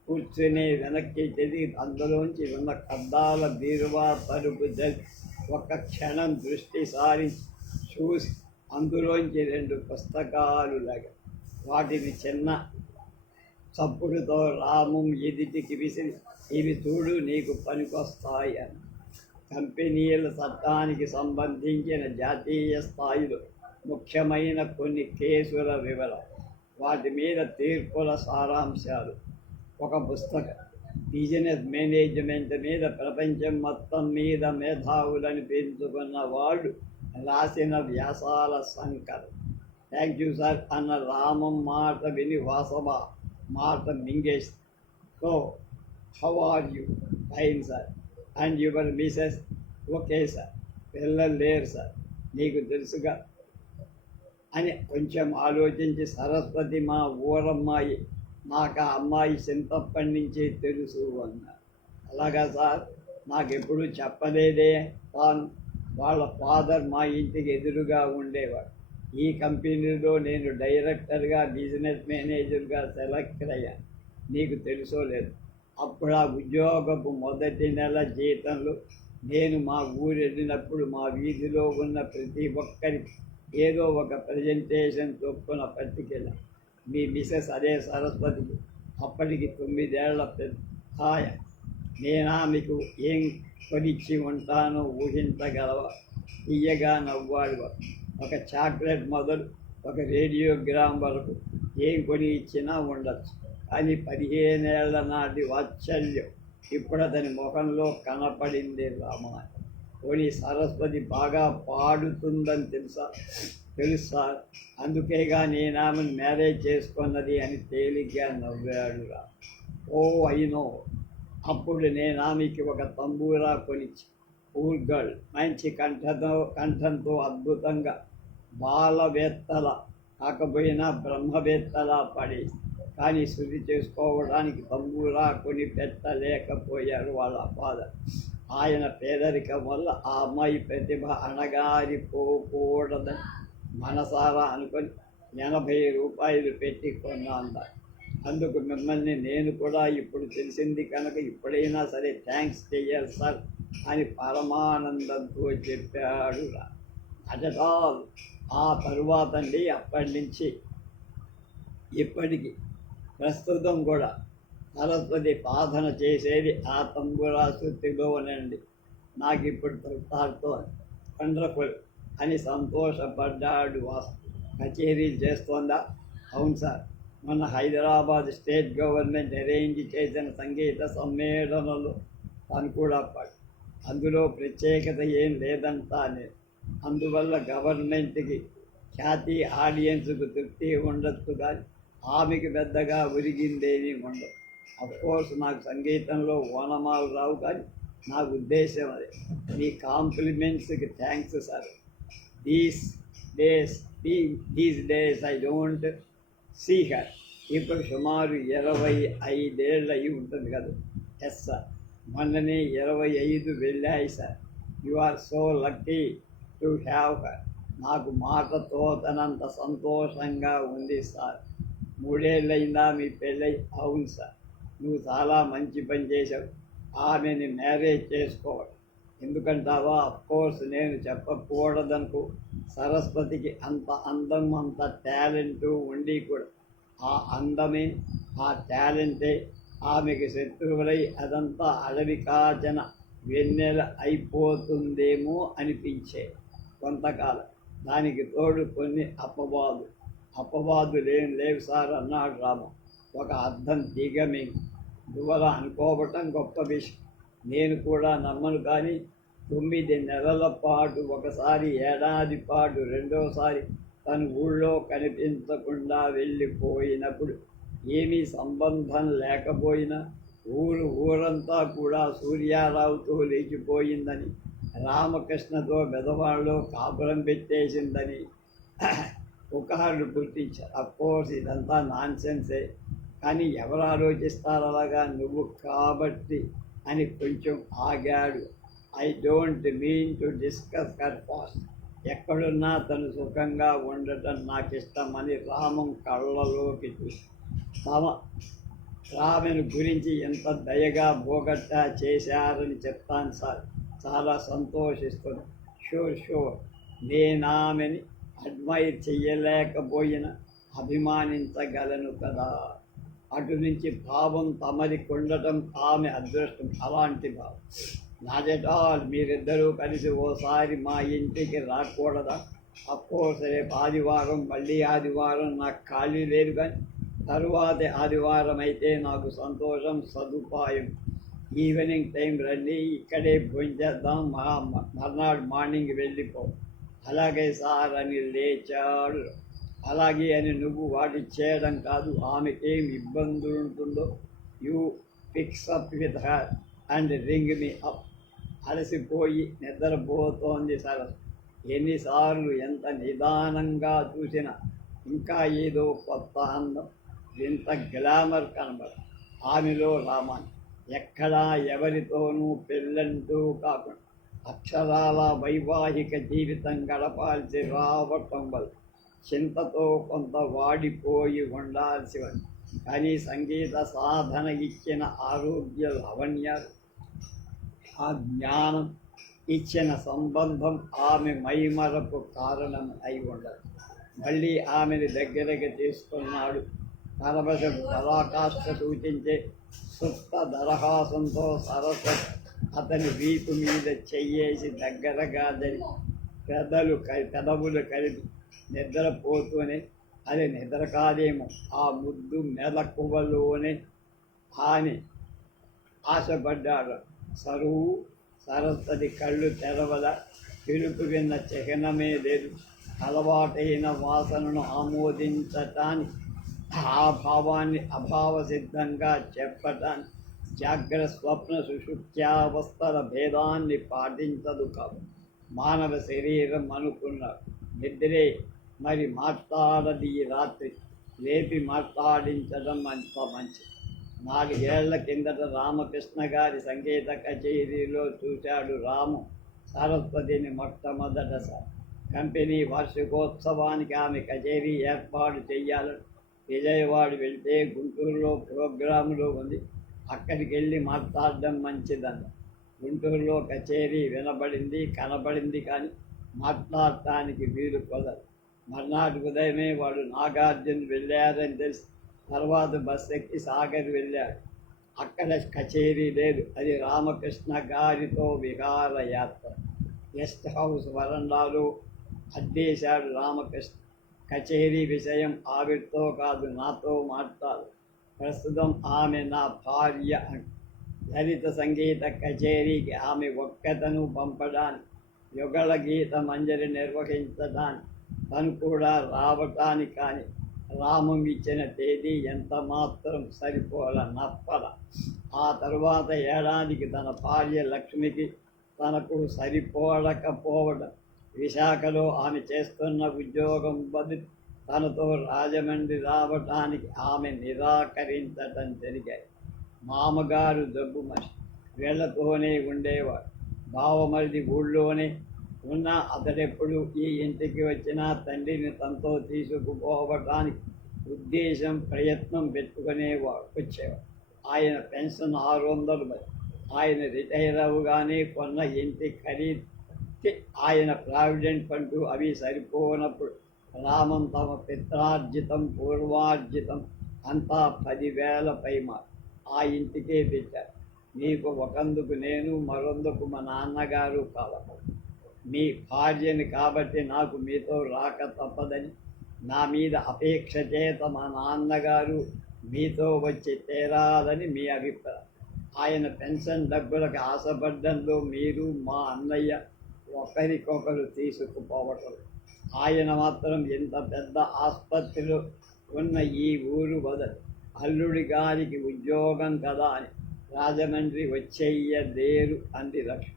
కూర్చుని వెనక్కి తిరిగి అందులోంచి ఉన్న కద్దాల బీరువా తలుపు జరిపి ఒక్క క్షణం దృష్టి సారించి చూసి అందులోంచి 2 పుస్తకాలు లాగా వాటిని చిన్న చప్పుడుతో రామం ఎదుటికి విసిరి, ఇవి చూడు, నీకు పనికొస్తాయి అని. కంపెనీల చట్టానికి సంబంధించిన జాతీయ స్థాయిలో ముఖ్యమైన కొన్ని కేసుల వివరం, వాటి మీద తీర్పుల సారాంశాలు. ఒక పుస్తకం బిజినెస్ మేనేజ్మెంట్ మీద ప్రపంచం మొత్తం మీద మేధావులని పెంచుకున్న వాళ్ళు రాసిన వ్యాసాల సంకలనం. థ్యాంక్ యూ సార్ అన్న రామం మాట విని వాసవ మాట మింగేసి, so how are you? Fine sir. And your missus? Okay sir. పిల్లలు లేరు సార్, నీకు తెలుసుగా అని కొంచెం ఆలోచించి, సరస్వతి మా ఊరమ్మాయి, నాకు ఆ అమ్మాయి చింతప్పటి నుంచి తెలుసు అన్నారు. అలాగా సార్, నాకెప్పుడు చెప్పలేదే. తాను వాళ్ళ ఫాదర్ మా ఇంటికి ఎదురుగా ఉండేవాడు. ఈ కంపెనీలో నేను డైరెక్టర్గా, బిజినెస్ మేనేజర్గా సెలెక్ట్ అయ్యాను. నీకు తెలుసో లేదు. అప్పుడు ఆ ఉద్యోగపు మొదటి నెల జీతంలో నేను మా ఊరు వెళ్ళినప్పుడు మా వీధిలో ఉన్న ప్రతి ఒక్కరికి ఏదో ఒక ప్రజెంటేషన్ చొప్పున పట్టుకెళ్ళాను. మీ మిసెస్ అదే సరస్వతికి అప్పటికి 9 ఏళ్ల పెద్దాయ. నేనా మీకు ఏం కొనిచ్చి ఉంటానో ఊహించగలవా? తీయగా నవ్వాడు. ఒక చాక్లెట్ మొదలు ఒక రేడియోగ్రామ్ వరకు ఏం కొని ఇచ్చినా ఉండొచ్చు. కానీ 15 ఏళ్ల నాటి వాత్సల్యం ఇప్పుడు అతని ముఖంలో కనపడింది. రామాయణ పోనీ సరస్వతి బాగా పాడుతుందని తెలుసా? అందుకేగా నేను ఆమెను మ్యారేజ్ చేసుకున్నది అని తేలిగ్గా నవ్వాడు రా. ఓ అయినో. అప్పుడు నేను ఆమెకి ఒక తంబూరా కొనిచ్చి, పూర్ గర్ల్, మంచి కంఠంతో అద్భుతంగా బాలవేత్తల కాకపోయినా బ్రహ్మవేత్తలా పడేసి, కానీ శుద్ధి చేసుకోవడానికి తంబూరా కొని పెట్టలేకపోయారు వాళ్ళ ఫాదర్. ఆయన పేదరికం వల్ల ఆ అమ్మాయి ప్రతిభ అణగారిపోకూడదని మనసారా అనుకొని 80 రూపాయలు పెట్టి కొన్నాను. అందుకు మిమ్మల్ని నేను కూడా ఇప్పుడు తెలిసింది కనుక ఇప్పుడైనా సరే థ్యాంక్స్ చెయ్యాలి సార్ అని పరమానందంతో చెప్పాడు రా. అజటాల్. ఆ తరువాత అండి, అప్పటి నుంచి ఇప్పటికి ప్రస్తుతం కూడా సరస్వతి సాధన చేసేది ఆ తంబురా శృతిలోనండి. నాకు ఇప్పుడు తృప్తార్థం వండర్ఫుల్ అని సంతోషపడ్డాడు వాసు. కచేరీలు చేస్తోందా? అవును సార్, మొన్న హైదరాబాద్ స్టేట్ గవర్నమెంట్ అరేంజ్ చేసిన సంగీత సమ్మేళనంలో తను కూడా అందులో ప్రత్యేకత ఏం లేదంటానే. అందువల్ల గవర్నమెంట్కి ఖ్యాతి, ఆడియన్స్కు తృప్తి ఉండొచ్చు కానీ ఆమెకి పెద్దగా ఒరిగిందేమీ ఉండదు. అఫ్కోర్స్ నాకు సంగీతంలో ఓనమాలు రావు, కానీ నా ఉద్దేశం అది. మీ కాంప్లిమెంట్స్కి thanks sir. These days these days I don't see her. ఇప్పుడు సుమారు 25 ఏళ్ళు అయి ఉంటుంది కదా. ఎస్ సార్, మొన్ననే 25 వెళ్ళాయి sir. You are so lucky to have her. నాకు మాటతో తనంత సంతోషంగా ఉంది సార్. 3 ఏళ్ళైందా మీ పెళ్ళై? అవును సార్. నువ్వు చాలా మంచి పని చేశావు ఆమెని మ్యారేజ్ చేసుకోవడం. ఎందుకంటావా? అఫ్కోర్స్ నేను చెప్పకూడదనుకో. సరస్వతికి అంత అందం, అంత టాలెంటు ఉండి కూడా ఆ అందమే, ఆ టాలెంటే ఆమెకి శత్రువులై అదంతా అడవి కాచన వెన్నెల అయిపోతుందేమో అనిపించే కొంతకాలం. దానికి తోడు కొన్ని అపవాదులేం లేవు సార్ అన్నాడు రాము. ఒక అర్థం దిగమే దువల అనుకోవటం గొప్ప విషయం. నేను కూడా నమ్మను, కానీ 9 నెలల పాటు, ఒకసారి ఏడాది పాటు, రెండోసారి తను ఊళ్ళో కనిపించకుండా వెళ్ళిపోయినప్పుడు ఏమీ సంబంధం లేకపోయినా ఊరంతా కూడా సూర్యారావుతో లేచిపోయిందని, రామకృష్ణతో బెదవాళ్ళలో కాపురం పెట్టేసిందని పుకార్లు పుట్టించారు. అఫ్కోర్స్ ఇదంతా నాన్సెన్సే, కానీ ఎవరు ఆలోచిస్తారు అలాగా? నువ్వు కాబట్టి అని కొంచెం ఆగాడు. I don't mean to discuss her past. ఎక్కడున్నా తను సుఖంగా ఉండటం నాకు ఇష్టమని రామం కళ్ళలోకి చూసి రామెను గురించి ఎంత దయగా బోగట్టా చేశారని చెప్తాను సార్. చాలా సంతోషిస్తుంది. షూర్ నేనామెని అడ్మైర్ చెయ్యలేకపోయినా అభిమానించగలను కదా. అటు నుంచి భావం తమరికి ఉండటం ఆమె అదృష్టం. అలాంటి భావం నాట్ ఎట్ ఆల్. మీరిద్దరూ కలిసి ఓసారి మా ఇంటికి రాకూడదా? అఫ్కోర్స్ రేపు ఆదివారం, మళ్ళీ ఆదివారం నాకు ఖాళీ లేదు, కానీ తరువాతి ఆదివారం అయితే నాకు సంతోషం, సదుపాయం. ఈవినింగ్ టైం రండి, ఇక్కడే భోంచేద్దాం, మర్నాడు మార్నింగ్ వెళ్ళిపో. అలాగే సార్ అని లేచాడు. అలాగే అని నువ్వు వాటి చేయడం కాదు, ఆమెకేం ఇబ్బందులు ఉంటుందో you fix up with her and ring me up. అలసిపోయి నిద్రపోతోంది సరస్సు. ఎన్నిసార్లు ఎంత నిదానంగా చూసినా ఇంకా ఏదో కొత్త అందం, ఇంత గ్లామర్ కనబడ ఆమెలో. రామాన్ని ఎక్కడా ఎవరితోనూ పెళ్ళంటూ కాకుండా అక్షరాల వైవాహిక జీవితం గడపాల్సి రావటం వల్ల చింతతో కొంత వాడిపోయి ఉండాల్సి ఉంది. కానీ సంగీత సాధన ఇచ్చిన ఆరోగ్య లావణ్యాలు, ఆ జ్ఞానం ఇచ్చిన సంబంధం ఆమె మైమరకు కారణం అయి ఉండదు. మళ్ళీ ఆమెను దగ్గరకు తీసుకున్నాడు. కరవశం పరాకాష్ఠ సూచించే సుప్త దరహాసంతో సరస్వతి అతని వీపు మీద చెయ్యేసి దగ్గరగా పెదవులు కలిపి నిద్రపోతూనే, అది నిద్ర కాదేమో, ఆ ముద్దు మెలకువలోనే అని ఆశపడ్డాడు. సరస్వతి కళ్ళు తెరవల. పిలుపు విన్న చిహ్నమే లేదు. అలవాటైన వాసనను ఆమోదించటానికి, ఆ భావాన్ని అభావసిద్ధంగా చెప్పటానికి జాగ్రత్త స్వప్న సుషుప్త్యావస్థల భేదాన్ని పాటించదు కాదు మానవ శరీరం అనుకున్నాడు. నిద్రే మరి మాట్లాడది ఈ రాత్రి, లేపి మాట్లాడించడం అంత మంచి. 4 ఏళ్ల కిందట రామకృష్ణ గారి సంగీత కచేరీలో చూశాడు రాము సరస్వతిని మొట్టమొదటిసారి. కంపెనీ వార్షికోత్సవానికి ఆమె కచేరీ ఏర్పాటు చెయ్యాలని విజయవాడ వెళ్తే గుంటూరులో ప్రోగ్రాములో ఉంది, అక్కడికి వెళ్ళి మాట్లాడడం మంచిదన్న. గుంటూరులో కచేరీ వినబడింది, కనబడింది, కానీ మాట్లాడటానికి వీలు కుదరదు. మర్నాటి ఉదయమే వాడు నాగార్జున వెళ్ళారని తెలిసి తర్వాత బస్ ఎక్కి సాగర్ వెళ్ళాడు. అక్కడ కచేరీ లేదు. అది రామకృష్ణ గారితో విహారయాత్ర. గెస్ట్ హౌస్ వరండాలో అద్దేశాడు రామకృష్ణ. కచేరీ విషయం ఆవిడతో కాదు, నాతో మాట్లాడు. ప్రస్తుతం ఆమె నా భార్య. లలిత సంగీత కచేరీకి ఆమె ఒక్కతను పంపడానికి, యుగళ గీత మంజరి నిర్వహించడానికి తను కూడా రావటానికి కానీ రామం ఇచ్చిన తేదీ ఎంత మాత్రం సరిపోల నప్పల. ఆ తరువాత ఏడాదికి తన భార్య లక్ష్మికి తనకు సరిపోలకపోవడం, విశాఖలో ఆమె చేస్తున్న ఉద్యోగం బదులు తనతో రాజమండ్రి రావటానికి ఆమె నిరాకరించటం జరిగాయి. మామగారు జబ్బు మనిషి, వీళ్లతోనే ఉండేవాడు. బావమరిది ఊళ్ళోనే ఉన్నా అతడెప్పుడు ఈ ఇంటికి వచ్చినా తండ్రిని తనతో తీసుకుపోవటానికి ప్రయత్నం పెట్టుకునేవాడు వచ్చేవాడు. ఆయన పెన్షన్ 600. ఆయన రిటైర్ అవగానే కొన్న ఇంటి ఖరీదుకి ఆయన ప్రావిడెంట్ ఫండ్ అవి సరిపోనప్పుడు రామం తమ పిత్రార్జితం పూర్వార్జితం అంతా 10,000 పైమా ఆ ఇంటికే పెట్టారు. మీకు ఒకందుకు నేను, మరొందుకు మా నాన్నగారు కావాలి. మీ భార్యని కాబట్టి నాకు మీతో రాక తప్పదని, నా మీద అపేక్ష చేత మా నాన్నగారు మీతో వచ్చి తీరాలని మీ అభిప్రాయం. ఆయన పెన్షన్ డబ్బులకు ఆశపడ్డంలో మీరు మా అన్నయ్య ఒకరికొకరు తీసుకుపోవటం. ఆయన మాత్రం ఇంత పెద్ద ఆసుపత్రిలో ఉన్న ఈ ఊరు వదలు, అల్లుడి గారికి ఉద్యోగం కదా అని రాజమండ్రి వచ్చేయ్యలేరు అంది లక్ష్మి.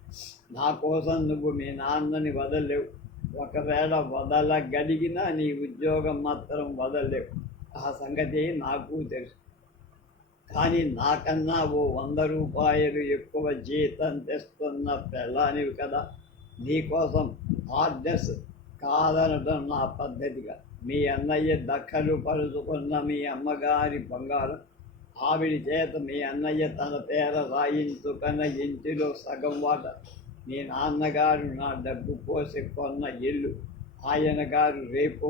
నా కోసం నువ్వు మీ నాన్నని వదలలేవు. ఒకవేళ వదలగలిగినా నీ ఉద్యోగం మాత్రం వదలలేవు. ఆ సంగతి నాకు తెలుసు. కానీ నాకన్నా ఓ 100 రూపాయలు ఎక్కువ జీతం తెస్తున్న పెళ్ళానివి కదా. నీకోసం ఆర్డర్స్ కాదనడం నా పద్ధతిగా. మీ అన్నయ్య దక్కలు పరుచుకున్న మీ అమ్మగారి బంగారం, ఆవిడ చేత మీ అన్నయ్య తన పేర రాయించుకున్న ఇంటిలో సగం వాట, మీ నాన్నగారు నా డబ్బు పోసి కొన్న ఇల్లు, ఆయన గారు రేపు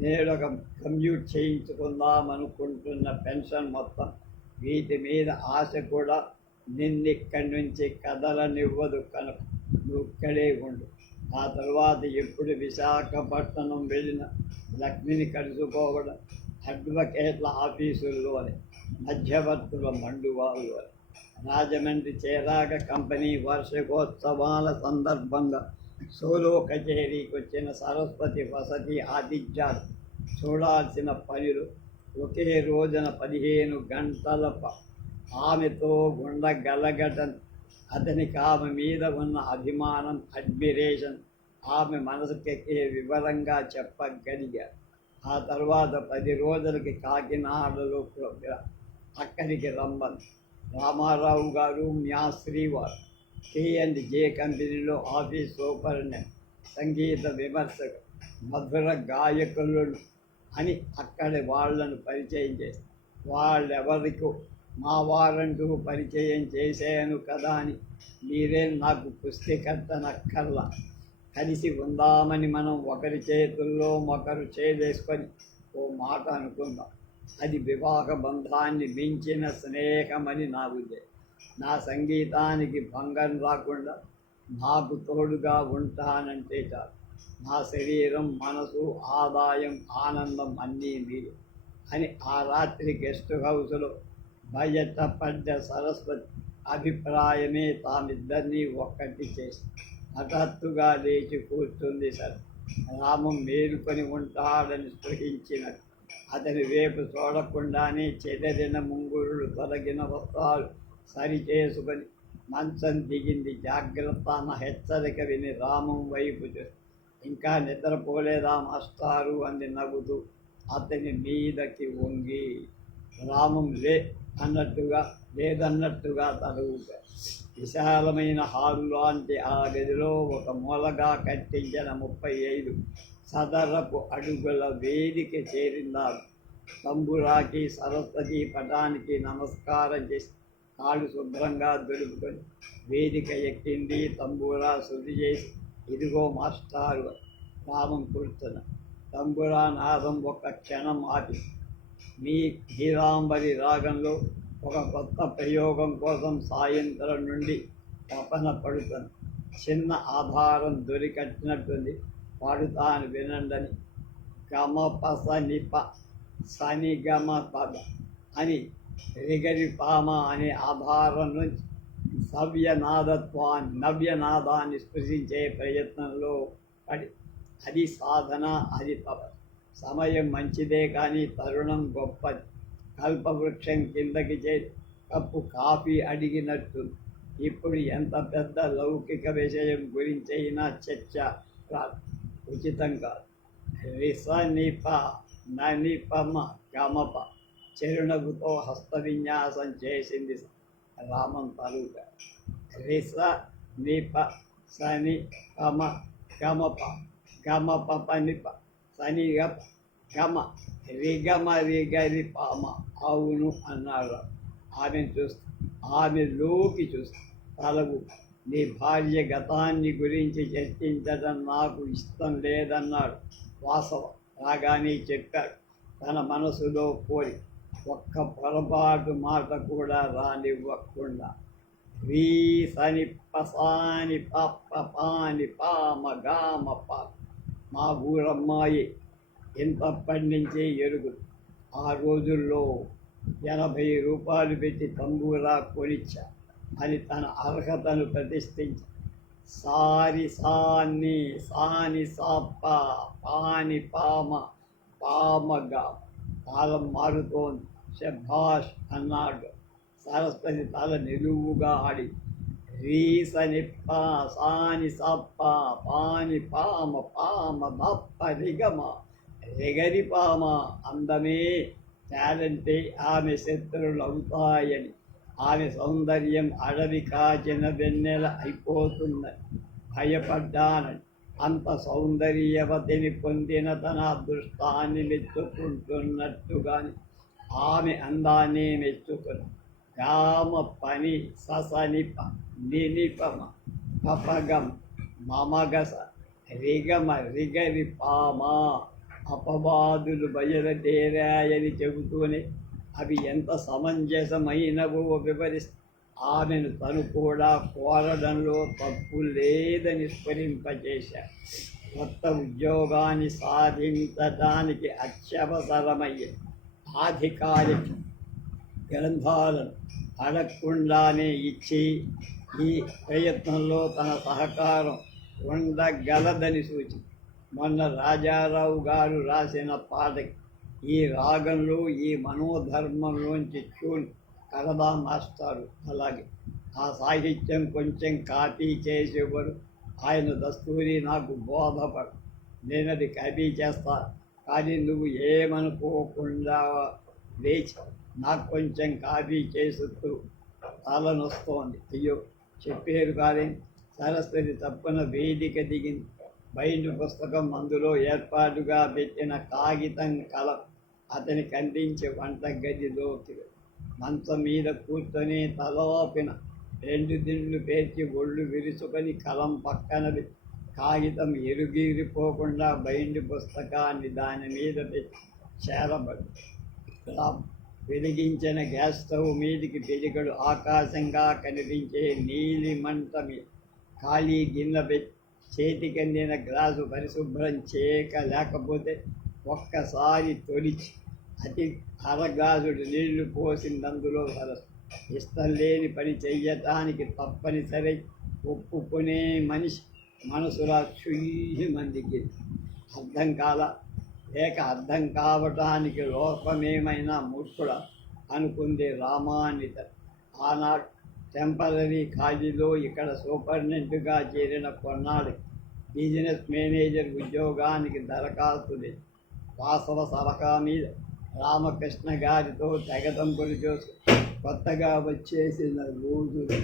నేడొక కమ్యూట్ చేయించుకుందామనుకుంటున్న పెన్షన్ మొత్తం, వీటి మీద ఆశ కూడా నిన్నిక్కడి నుంచి కదలనివ్వదు. కనుక నువ్వు ఇక్కడే ఉండు. ఆ తర్వాత ఎప్పుడు విశాఖపట్నం వెళ్ళిన లక్ష్మిని కలుసుకోవడం అడ్వకేట్ల ఆఫీసుల్లోని మధ్యవర్తుల మండువాళ్ళు. రాజమండ్రి చేరాక కంపెనీ వార్షికోత్సవాల సందర్భంగా సోలో కచేరీకి వచ్చిన సరస్వతి వసతి ఆతిథ్యాలు, చూడాల్సిన పనులు, ఒకే రోజున 15 గంటల ఆమెతో ఉండగలగటం, అతనికి ఆమె మీద ఉన్న అభిమానం, అడ్మిరేషన్ ఆమె మనసుకెక్కే వివరంగా చెప్పగలిగారు. ఆ తర్వాత 10 రోజులకి కాకినాడలో ప్రోగ్రాం. అక్కడికి రమ్మని రామారావు గారు, శ్రీవారు K&J కంపెనీలో ఆఫీస్ సూపరింటెండెంట్, సంగీత విమర్శకులు, మధుర గాయకులు అని అక్కడి వాళ్లను పరిచయం చేసి, వాళ్ళెవరికో మా వారంటూ పరిచయం చేశాను కదా అని మీరేం నాకు పుస్తకట్టనక్కర్లా. కలిసి ఉందామని మనం ఒకరి చేతుల్లో ఒకరు చేదేసుకొని ఓ మాట అనుకుందాం. అది వివాహ బంధాన్ని మించిన స్నేహమని నా ఉద్దేశం. నా సంగీతానికి భంగం రాకుండా నాకు తోడుగా ఉంటానంటే చాలు. నా శరీరం, మనసు, ఆదాయం, ఆనందం అన్నీ మీరు అని ఆ రాత్రి గెస్ట్ హౌస్లో బయటపడ్డ సరస్వతి అభిప్రాయమే తామిద్దరినీ ఒక్కటి చేసి హఠాత్తుగా లేచి కూర్చుంది. సార్ రామం మేలుకొని ఉంటాడని స్పృహించినట్టు అతని వైపు చూడకుండానే చెదరిన ముంగురులు, తొలగిన వస్త్రాలు సరిచేసుకొని మంచం దిగింది. జాగ్రత్త అన్న హెచ్చరిక విని రామం వైపు చూసి, ఇంకా నిద్రపోలేదా మాస్టారు అంది నవ్వుతూ అతని మీదకి వంగి. రామం లేదన్నట్టుగా తల ఊపాడు. విశాలమైన హాలు లాంటి ఆ గదిలో ఒక మూలగా కట్టించిన 35 చదరపు అడుగుల వేదిక చేరిందారు. తంబురాకి, సరస్వతి పటానికి నమస్కారం చేసి కాళ్ళు శుభ్రంగా దొరుకుకొని వేదిక ఎక్కింది. తంబూరా శుద్ధి చేసి, ఇదిగో మాస్టారు రామం కూర్చున్న. తంబురా నాదం ఒక క్షణం ఆపి, మీ ధీరాంబరి రాగంలో ఒక కొత్త ప్రయోగం కోసం సాయంత్రం నుండి తపన పడుతుంది. చిన్న ఆధారం దొరికట్టినట్టుంది, పాడుతాను వినండని. గమ పస నిప సని గమ పద అని రిగరిపామ అనే ఆధారం నుంచి నవ్యనాదాన్ని స్పృశించే ప్రయత్నంలో పడి అది సాధన, అది తప. సమయం మంచిదే కానీ తరుణం గొప్పది. కల్పవృక్షం కిందకి చేరి కప్పు కాఫీ అడిగినట్టు ఇప్పుడు ఎంత పెద్ద లౌకిక విషయం గురించైనా చర్చ రాదు, ఉచితం కాదు. రిస నిప ననిపమ గమప చిరునవ్వుతో హస్త విన్యాసం చేసింది రామం తలుక. రిస నిప సని పమ గమప గమప పనిప సని గమ రిగమ రిగరి పామ. అవును అన్నాడు. ఆమెలోకి చూస్తూ తలవు. నీ భార్య గతాన్ని గురించి చర్చించడం నాకు ఇష్టం లేదన్నాడు వాసవ. రాగానే చెప్పాడు తన మనసులో కోరి ఒక్క పొరపాటు మాట కూడా రానివ్వకుండా. రీ సని పసాని పప్ప పాని పామ గామ పా. మా ఊరమ్మాయి ఇంతప్పటి నుంచే ఎరుగుదు. ఆ రోజుల్లో 80 రూపాయలు పెట్టి తంబూరా కొనిచ్చా అని తన అర్హతను ప్రతిష్ఠించి సారి సాని సాని సాప్ప పాని పామ పామగా. కాలం మారుతోంది, శభాష్ అన్నాడు. సరస్వతి తల నిలువుగా ఆడి రీసనిప్ప సాని సప్ప పాని పామ పామ దప్ప రిగమ రిగరి పామ. అందమే టాలెంటే ఆమె శత్రువులు అవుతాయని, ఆమె సౌందర్యం అడవి కాచిన వెన్నెల అయిపోతుందని భయపడ్డానని, అంత సౌందర్యవతిని పొందిన తన అదృష్టాన్ని మెచ్చుకుంటున్నట్టుగాని ఆమె అందాన్ని మెచ్చుకుని గామ పని ససనిప నినిపమ పపగం మమగస రిగమ రిగరి పామ. అపవాదులు బయలుదేరాయని చెబుతూనే అవి ఎంత సమంజసమైనవో వివరిస్తూ ఆమెను తను కూడా కోరడంలో తప్పు లేదని స్ఫురింపజేశారు. కొత్త ఉద్యోగాన్ని సాధించడానికి అత్యవసరమయ్యే ఆధికారిక గ్రంథాలను అడగకుండానే ఇచ్చి ఈ ప్రయత్నంలో తన సహకారం ఉండగలదని సూచింది. మొన్న రాజారావు గారు రాసిన పాటకి ఈ రాగంలో ఈ మనోధర్మంలోంచి ట్యూన్ కలదా మాస్టారు. అలాగే ఆ సాహిత్యం కొంచెం కాపీ చేసేవారు ఆయన దస్తూరి నాకు బోధపడు. నేనది కాపీ చేస్తా, కానీ నువ్వు ఏమనుకోకుండా లేచి నాకు కొంచెం కాపీ చేస్తూ తలనొస్తోంది. అయ్యో చెప్పారు కానీ. సరస్వతి తప్పున వేదిక దిగింది. బైండ్ పుస్తకం, అందులో ఏర్పాటుగా పెట్టిన కాగితం కలం అతనికి అందించి వంటగదిలోకి మంచం మీద కూర్చొని తలోపిన 2 దిండ్లు పేర్చి ఒళ్ళు విరుచుకొని కలం పక్కన కాగితం ఎరుగిరిపోకుండా బైండ్ పుస్తకాన్ని దాని మీద పెట్టి చేరబడి వెలిగించిన గ్యాస్ స్టవ్ మీదికి పిడికడు ఆకాశంగా కనిపించే నీలి మంట మీద ఖాళీ గిన్నె పెట్టి చేతికందిన గ్లాసు పరిశుభ్రం చేయక లేకపోతే ఒక్కసారి తొలిచి అతి అరగ్లాసుడు నీళ్లు పోసిందందులో సరస్సు. ఇష్టం లేని పని చెయ్యటానికి తప్పనిసరి ఒప్పుకునే మనిషి మనసులా చుయ్యి మందికి అర్థం కాల, లేక అర్థం కావటానికి లోపమేమైనా మూర్ఖుడా అనుకుంది రామాన్విత. ఆనాడు టెంపరరీ ఖాళీలో ఇక్కడ సూపరింటెండెంట్గా చేరిన కొన్నాళ్ళు బిజినెస్ మేనేజర్ ఉద్యోగానికి దరఖాస్తు లేదు. వాసవ సలహా మీద రామకృష్ణ గారితో తెగదంపులు చూసి కొత్తగా వచ్చేసిన రోజులు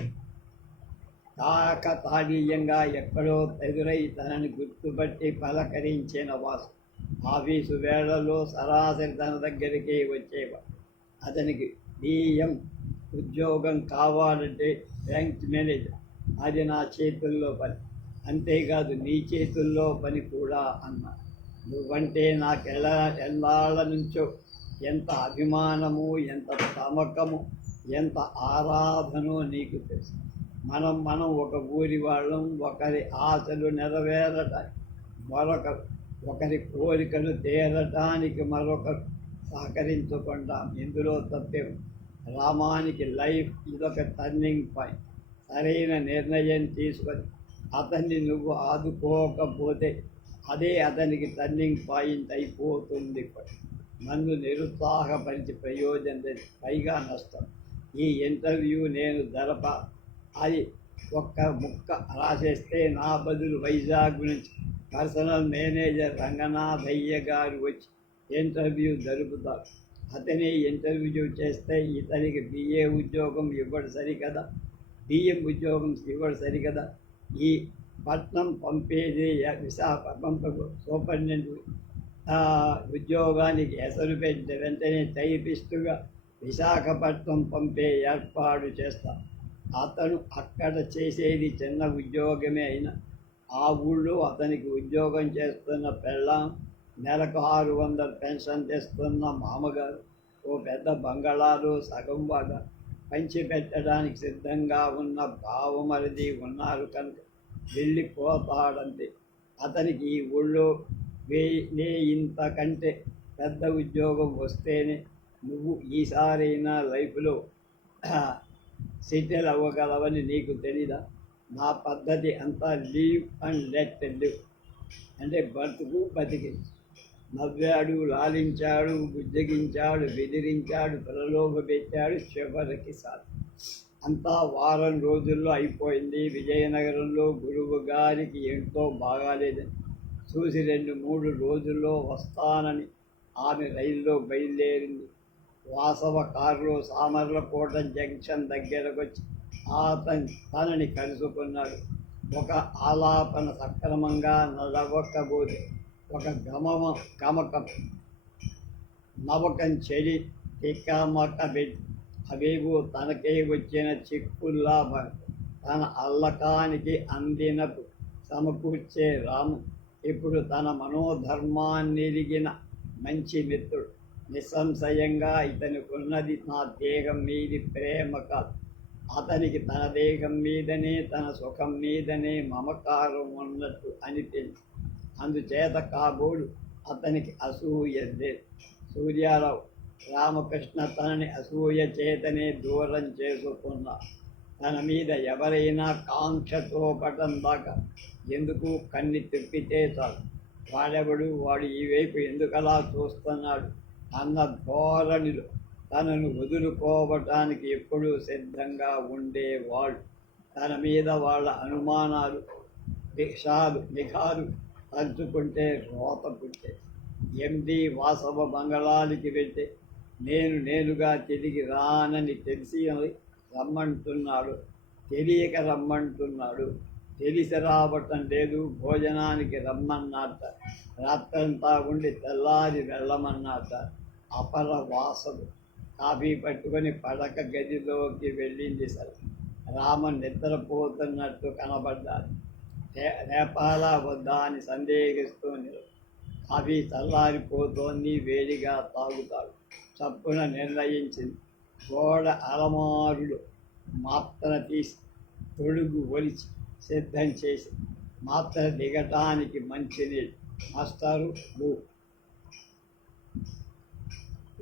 కాకతాళీయంగా ఎక్కడో ఎదురై తనని గుర్తుపట్టి పలకరించిన వాసు ఆఫీసు వేళల్లో సరాసరి తన దగ్గరికి వచ్చేవాడు. అతనికి బిఎం ఉద్యోగం కావాలంటే బ్యాంక్ మేనేజర్, అది నా చేతుల్లో పని, అంతేకాదు నీ చేతుల్లో పని కూడా అన్నా. నువ్వంటే నాకు ఎల్లాళ్ళ నుంచో ఎంత అభిమానము, ఎంత తమకము, ఎంత ఆరాధనో నీకు తెలుసు. మనం ఒక ఊరి వాళ్ళం. ఒకరి ఆశలు నెరవేరటానికి మరొకరు, ఒకరి కోరికలు తీరటానికి మరొకరు సహకరించుకుంటాం. ఇందులో తప్పే రామానికి లైఫ్ ఇదొక టర్నింగ్ పాయింట్. సరైన నిర్ణయం తీసుకొని అతన్ని నువ్వు ఆదుకోకపోతే అదే అతనికి టర్నింగ్ పాయింట్ అయిపోతుంది. నన్ను నిరుత్సాహపరిచి ప్రయోజనం లేదు, పైగా నష్టం. ఈ ఇంటర్వ్యూ నేను అది ఒక్క ముక్క రాసేస్తే నా బదులు వైజాగ్ నుంచి పర్సనల్ మేనేజర్ రంగనాథయ్య గారు వచ్చి ఇంటర్వ్యూ జరుపుతారు. అతనే ఇంటర్వ్యూ చేస్తే ఇతనికి బిఏ ఉద్యోగం ఇవ్వడు సరికదా, బిఎం ఉద్యోగం ఇవ్వడు సరికదా. ఈ పట్నం పంపేది విశాఖపట్నం సూపరింటెండెంట్ ఉద్యోగానికి ఎసరు పెట్టి వెంటనే టైపిస్టుగా విశాఖపట్నం పంపే ఏర్పాటు చేస్తాను. అతను అక్కడ చేసేది చిన్న ఉద్యోగమే అయినా ఆ ఊళ్ళో అతనికి ఉద్యోగం చేస్తున్న పెళ్ళాం, నెలకు 600 పెన్షన్ తెస్తున్న మామగారు, ఓ పెద్ద బంగళాలు సగం వాట పంచిపెట్టడానికి సిద్ధంగా ఉన్న బావమరిది ఉన్నారు కనుక వెళ్ళిపోతాడంతే. అతనికి ఈ ఊళ్ళో ఇంతకంటే పెద్ద ఉద్యోగం వస్తేనే నువ్వు ఈసారైనా లైఫ్లో సెటిల్ అవ్వగలవని నీకు తెలీదా? నా పద్ధతి అంతా లీవ్ అండ్ లెట్ లివ్, అంటే బ్రతుకు బతికించు. నవ్వాడు, లాలించాడు, బుజ్జగించాడు, బెదిరించాడు, ప్రలోభపెట్టాడు, చివరికి సాధి అంతా వారం రోజుల్లో అయిపోయింది. విజయనగరంలో గురువు గారికి ఎంతో బాగాలేదని చూసి 2-3 రోజుల్లో వస్తానని ఆమె రైల్లో బయలుదేరింది. వాసవ కారులో సామర్లకోట జంక్షన్ దగ్గరకొచ్చి తనని కలుసుకున్నాడు. ఒక ఆలాపన సక్రమంగా నడవకపోతే ఒక నవకం చెడి తిక్కమక్క పెట్టి అవేవో తనకే వచ్చిన చిక్కుల్లా తన అల్లకానికి అందినపు సమకూర్చే రాము ఇప్పుడు తన మనోధర్మాన్నెరిగిన మంచి మిత్రుడు. నిస్సంశయంగా ఇతనికున్నది నా దేహం మీది ప్రేమ కాదు, అతనికి తన దేహం మీదనే తన సుఖం మీదనే మమకారం ఉన్నట్టు అనిపించి అందుచేత కాబోడు అతనికి అసూయ లేదు. సూర్యారావు రామకృష్ణ తనని అసూయ చేతనే దూరం చేసుకున్నా. తన మీద ఎవరైనా కాంక్షతో పటం దాకా ఎందుకు కన్ని తిప్పితే చాలు, వాడెవడు, వాడు ఈ వైపు ఎందుకలా చూస్తున్నాడు అన్న ధోరణిలో తనను వదులుకోవటానికి ఎప్పుడూ సిద్ధంగా ఉండేవాడు. తన మీద వాళ్ళ అనుమానాలు నిఘాలు తలుచుకుంటే రోత పుట్టే. ఎండి వాసవ బంగళానికి వెళ్తే నేనుగా తిరిగి రానని తెలిసి రమ్మంటున్నాడు, తెలియక రమ్మంటున్నాడు, తెలిసి రావటం లేదు. భోజనానికి రమ్మన్నాట, రాత్రంతా ఉండి తెల్లారి వెళ్ళమన్నాట. అపర వాసలు కాఫీ పట్టుకొని పడక గదిలోకి వెళ్ళింది. సరే, రామన్ నిద్రపోతున్నట్టు కనబడ్డాడు. రేపాలా వద్దా అని సందేహిస్తూ కాఫీ చల్లారిపోతోంది, వేడిగా తాగుతాడు. చప్పున నిర్ణయించింది. గోడ అలమారులు మాత్ర తీసి తొడుగు ఒలిచి సిద్ధం చేసి మాత్ర దిగటానికి మంచినీళ్ళు. మాస్టారు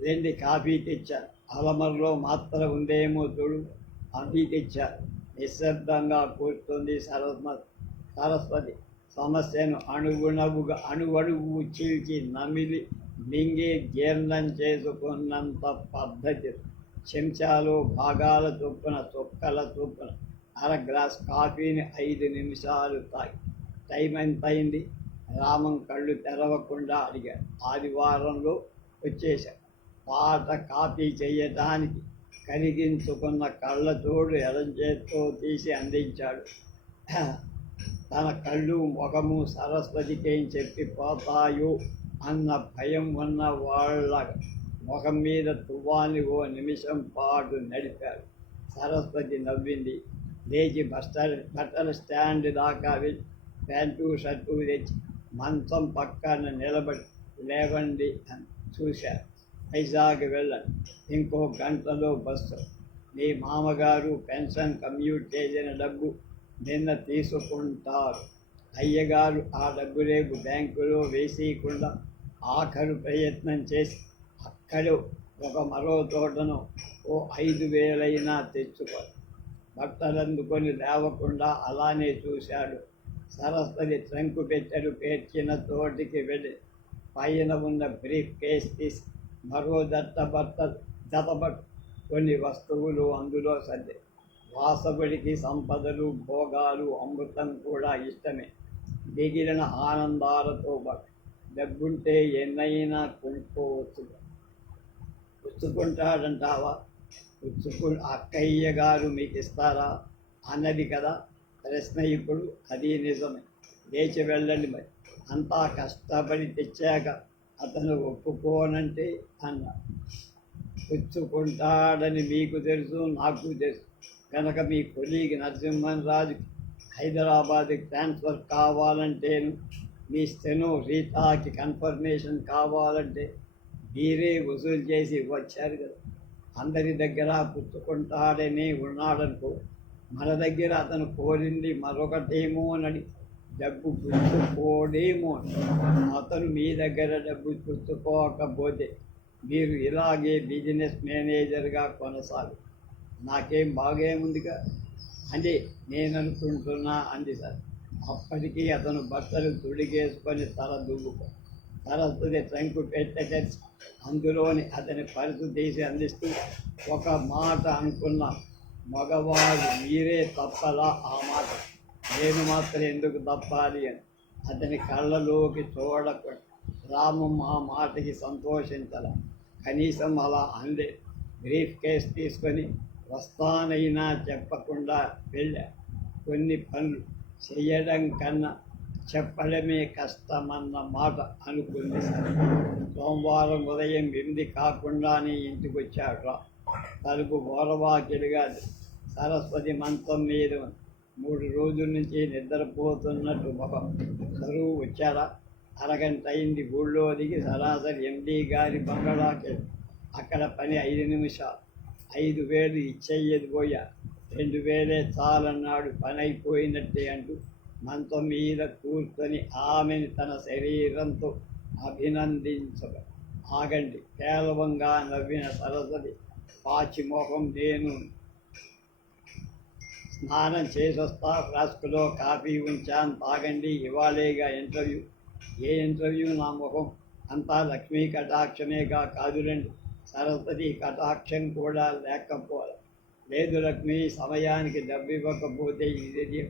2 కాఫీ తెచ్చారు. అలమరలో మాత్ర ఉందేమో తొడుగు అవి తెచ్చారు. నిశ్శబ్దంగా కూర్చుంది సరస్వతి. సమస్యను అణువణువు చీల్చి నమిలి మింగి జీర్ణం చేసుకున్నంత పద్ధతి. చెంచాలో భాగాల చొప్పున చుక్కల చొప్పున 1/2 గ్లాస్ కాఫీని 5 నిమిషాలు తాగి టైం ఎంతైంది? రామన్ కళ్ళు తెరవకుండా అడిగాడు. ఆదివారంలో వచ్చేశాడు. పాట కాపీ చేయటానికి కరిగించుకున్న కళ్ళజోడు ఎడంచేత్తో తీసి అందించాడు. తన కళ్ళు ముఖము సరస్వతికేం చెప్పిపోతాయో అన్న భయం ఉన్న వాళ్ళ ముఖం మీద తువ్వాన్ని ఓ నిమిషం పాటు నడిపాడు. సరస్వతి నవ్వింది. లేచి బట్టల స్టాండ్ దాకా వెళ్ళి ప్యాంటు షర్టు తెచ్చి మంచం పక్కన నిలబడి లేవండి అని చూశారు. వైజాగ్ వెళ్ళండి, ఇంకో గంటలో బస్సు. మీ మామగారు పెన్షన్ కమ్యూట్ చేసిన డబ్బు నిన్న తీసుకుంటారు. అయ్యగారు ఆ డబ్బు రేపు బ్యాంకులో వేసేయకుండా ఆఖరు ప్రయత్నం చేసి మరో తోటను ఓ 5,000 తెచ్చుకో. బట్టలందుకొని లేవకుండా అలానే చూశాడు. సరస్వతి ట్రంకు పెట్టెలు పేర్చిన తోటికి వెళ్ళి పైన ఉన్న బ్రీఫ్ కేస్ తీసి మరో జతబట్ట కొన్ని వస్తువులు అందులో సర్ది. వాసవుడికి సంపదలు, భోగాలు, అమృతం కూడా ఇష్టమే. మిగిలిన ఆనందాలతో డబ్బుంటే ఎన్నైనా కొనుక్కోవచ్చు. పుచ్చుకుంటాడంటావా? అక్కయ్య గారు మీకు ఇస్తారా అన్నది కదా ప్రశ్న ఇప్పుడు. అది నిజమే. లేచి వెళ్ళండి మరి. అంతా కష్టపడి తెచ్చాక అతను ఒప్పుకోనంటే అన్నా. పుచ్చుకుంటాడని మీకు తెలుసు, నాకు తెలుసు కనుక మీ కొలీగ్ నరసింహన్ రాజుకి హైదరాబాద్కి ట్రాన్స్ఫర్ కావాలంటేను, మీ స్టెనో రీతాకి కన్ఫర్మేషన్ కావాలంటే మీరే వసూలు చేసి వచ్చారు కదా. అందరి దగ్గర పుచ్చుకుంటాడనే ఉన్నాడనుకో, మన దగ్గర అతను కోరింది మరొకటేమో అని. డబ్బు పుచ్చుకోడేమో. అతను మీ దగ్గర డబ్బు పుచ్చుకోకపోతే మీరు ఇలాగే బిజినెస్ మేనేజర్గా కొనసాగు. నాకేం బాగేముందిగా అని నేను అనుకుంటున్నా అంది సార్. అప్పటికీ అతను బట్టలు తుడిగేసుకొని తల దువ్వుకో. సరస్వతి ట్రంకు పెట్టె అందులోని అతని పరుసు తీసి అందిస్తూ ఒక మాట అనుకున్న మగవాడు మీరే తప్పలా ఆ మాట. నేను మాత్రం ఎందుకు తప్పాలి అని అతని కళ్ళలోకి చూడకుండా రామం ఆ మాటకి సంతోషించాల. కనీసం అలా అందే. బ్రీఫ్ కేస్ తీసుకొని వస్తానైనా చెప్పకుండా వెళ్ళా. కొన్ని పనులు చేయడం కన్నా చెప్పడమే కష్టమన్న మాట అనుకుంది సరే. సోమవారం ఉదయం 8 కాకుండానే ఇంటికి వచ్చాడు. తలుపు గోరవాకిలుగా సరస్వతి మంచం మీద 3 రోజుల నుంచి నిద్రపోతున్నట్టు ముఖం. చదువు వచ్చారా? అరగంట అయింది. ఊళ్ళో దిగి సరాసరి ఎండి గారి బంగళాకి. అక్కడ పని 5 నిమిషాలు. 5,000 ఇచ్చేయ్యేది పోయా. 2,000 చాలన్నాడు. పని అయిపోయినట్టే అంటూ మంచం మీద కూర్చొని ఆమెని తన శరీరంతో అభినందించక ఆగండి. పేలవంగా నవ్విన సరస్వతి పాచిమోహం. నేను స్నానం చేసొస్తా. ఫ్లాస్కులో కాఫీ ఉంచాను, తాగండి. ఇవాళేగా ఇంటర్వ్యూ. ఏ ఇంటర్వ్యూ? నా ముఖం అంతా లక్ష్మీ కటాక్షమేగా. కాదులండి, సరస్వతి కటాక్షం కూడా లేకపోలే. లేదు లక్ష్మి, సమయానికి డబ్బు ఇవ్వకపోతే ఇది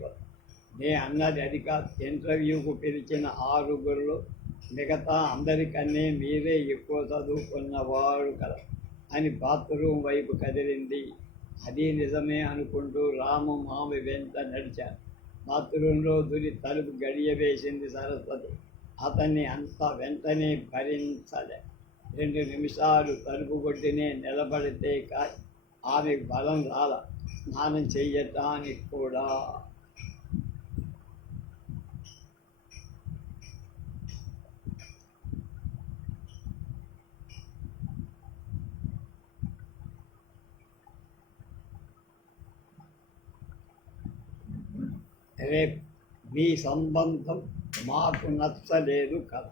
నే అన్నది అది కాదు. ఇంటర్వ్యూకు పిలిచిన 6గురిలో మిగతా అందరికన్నా మీరే ఎక్కువ చదువుకున్నవాడు కదా అని బాత్రూమ్ వైపు కదిలింది. అది నిజమే అనుకుంటూ రాము మామి వెంట నడిచారు. బాత్రూంలో దూరి తలుపు గడియ వేసింది సరస్వతి. అతన్ని అంత వెంటనే భరించలే. 2 నిమిషాలు తలుపు కొట్టినే నిలబడితే ఆమెకు బలం రాల. స్నానం చెయ్యటానికి కూడా. రేపు మీ సంబంధం మాకు నచ్చలేదు కదా.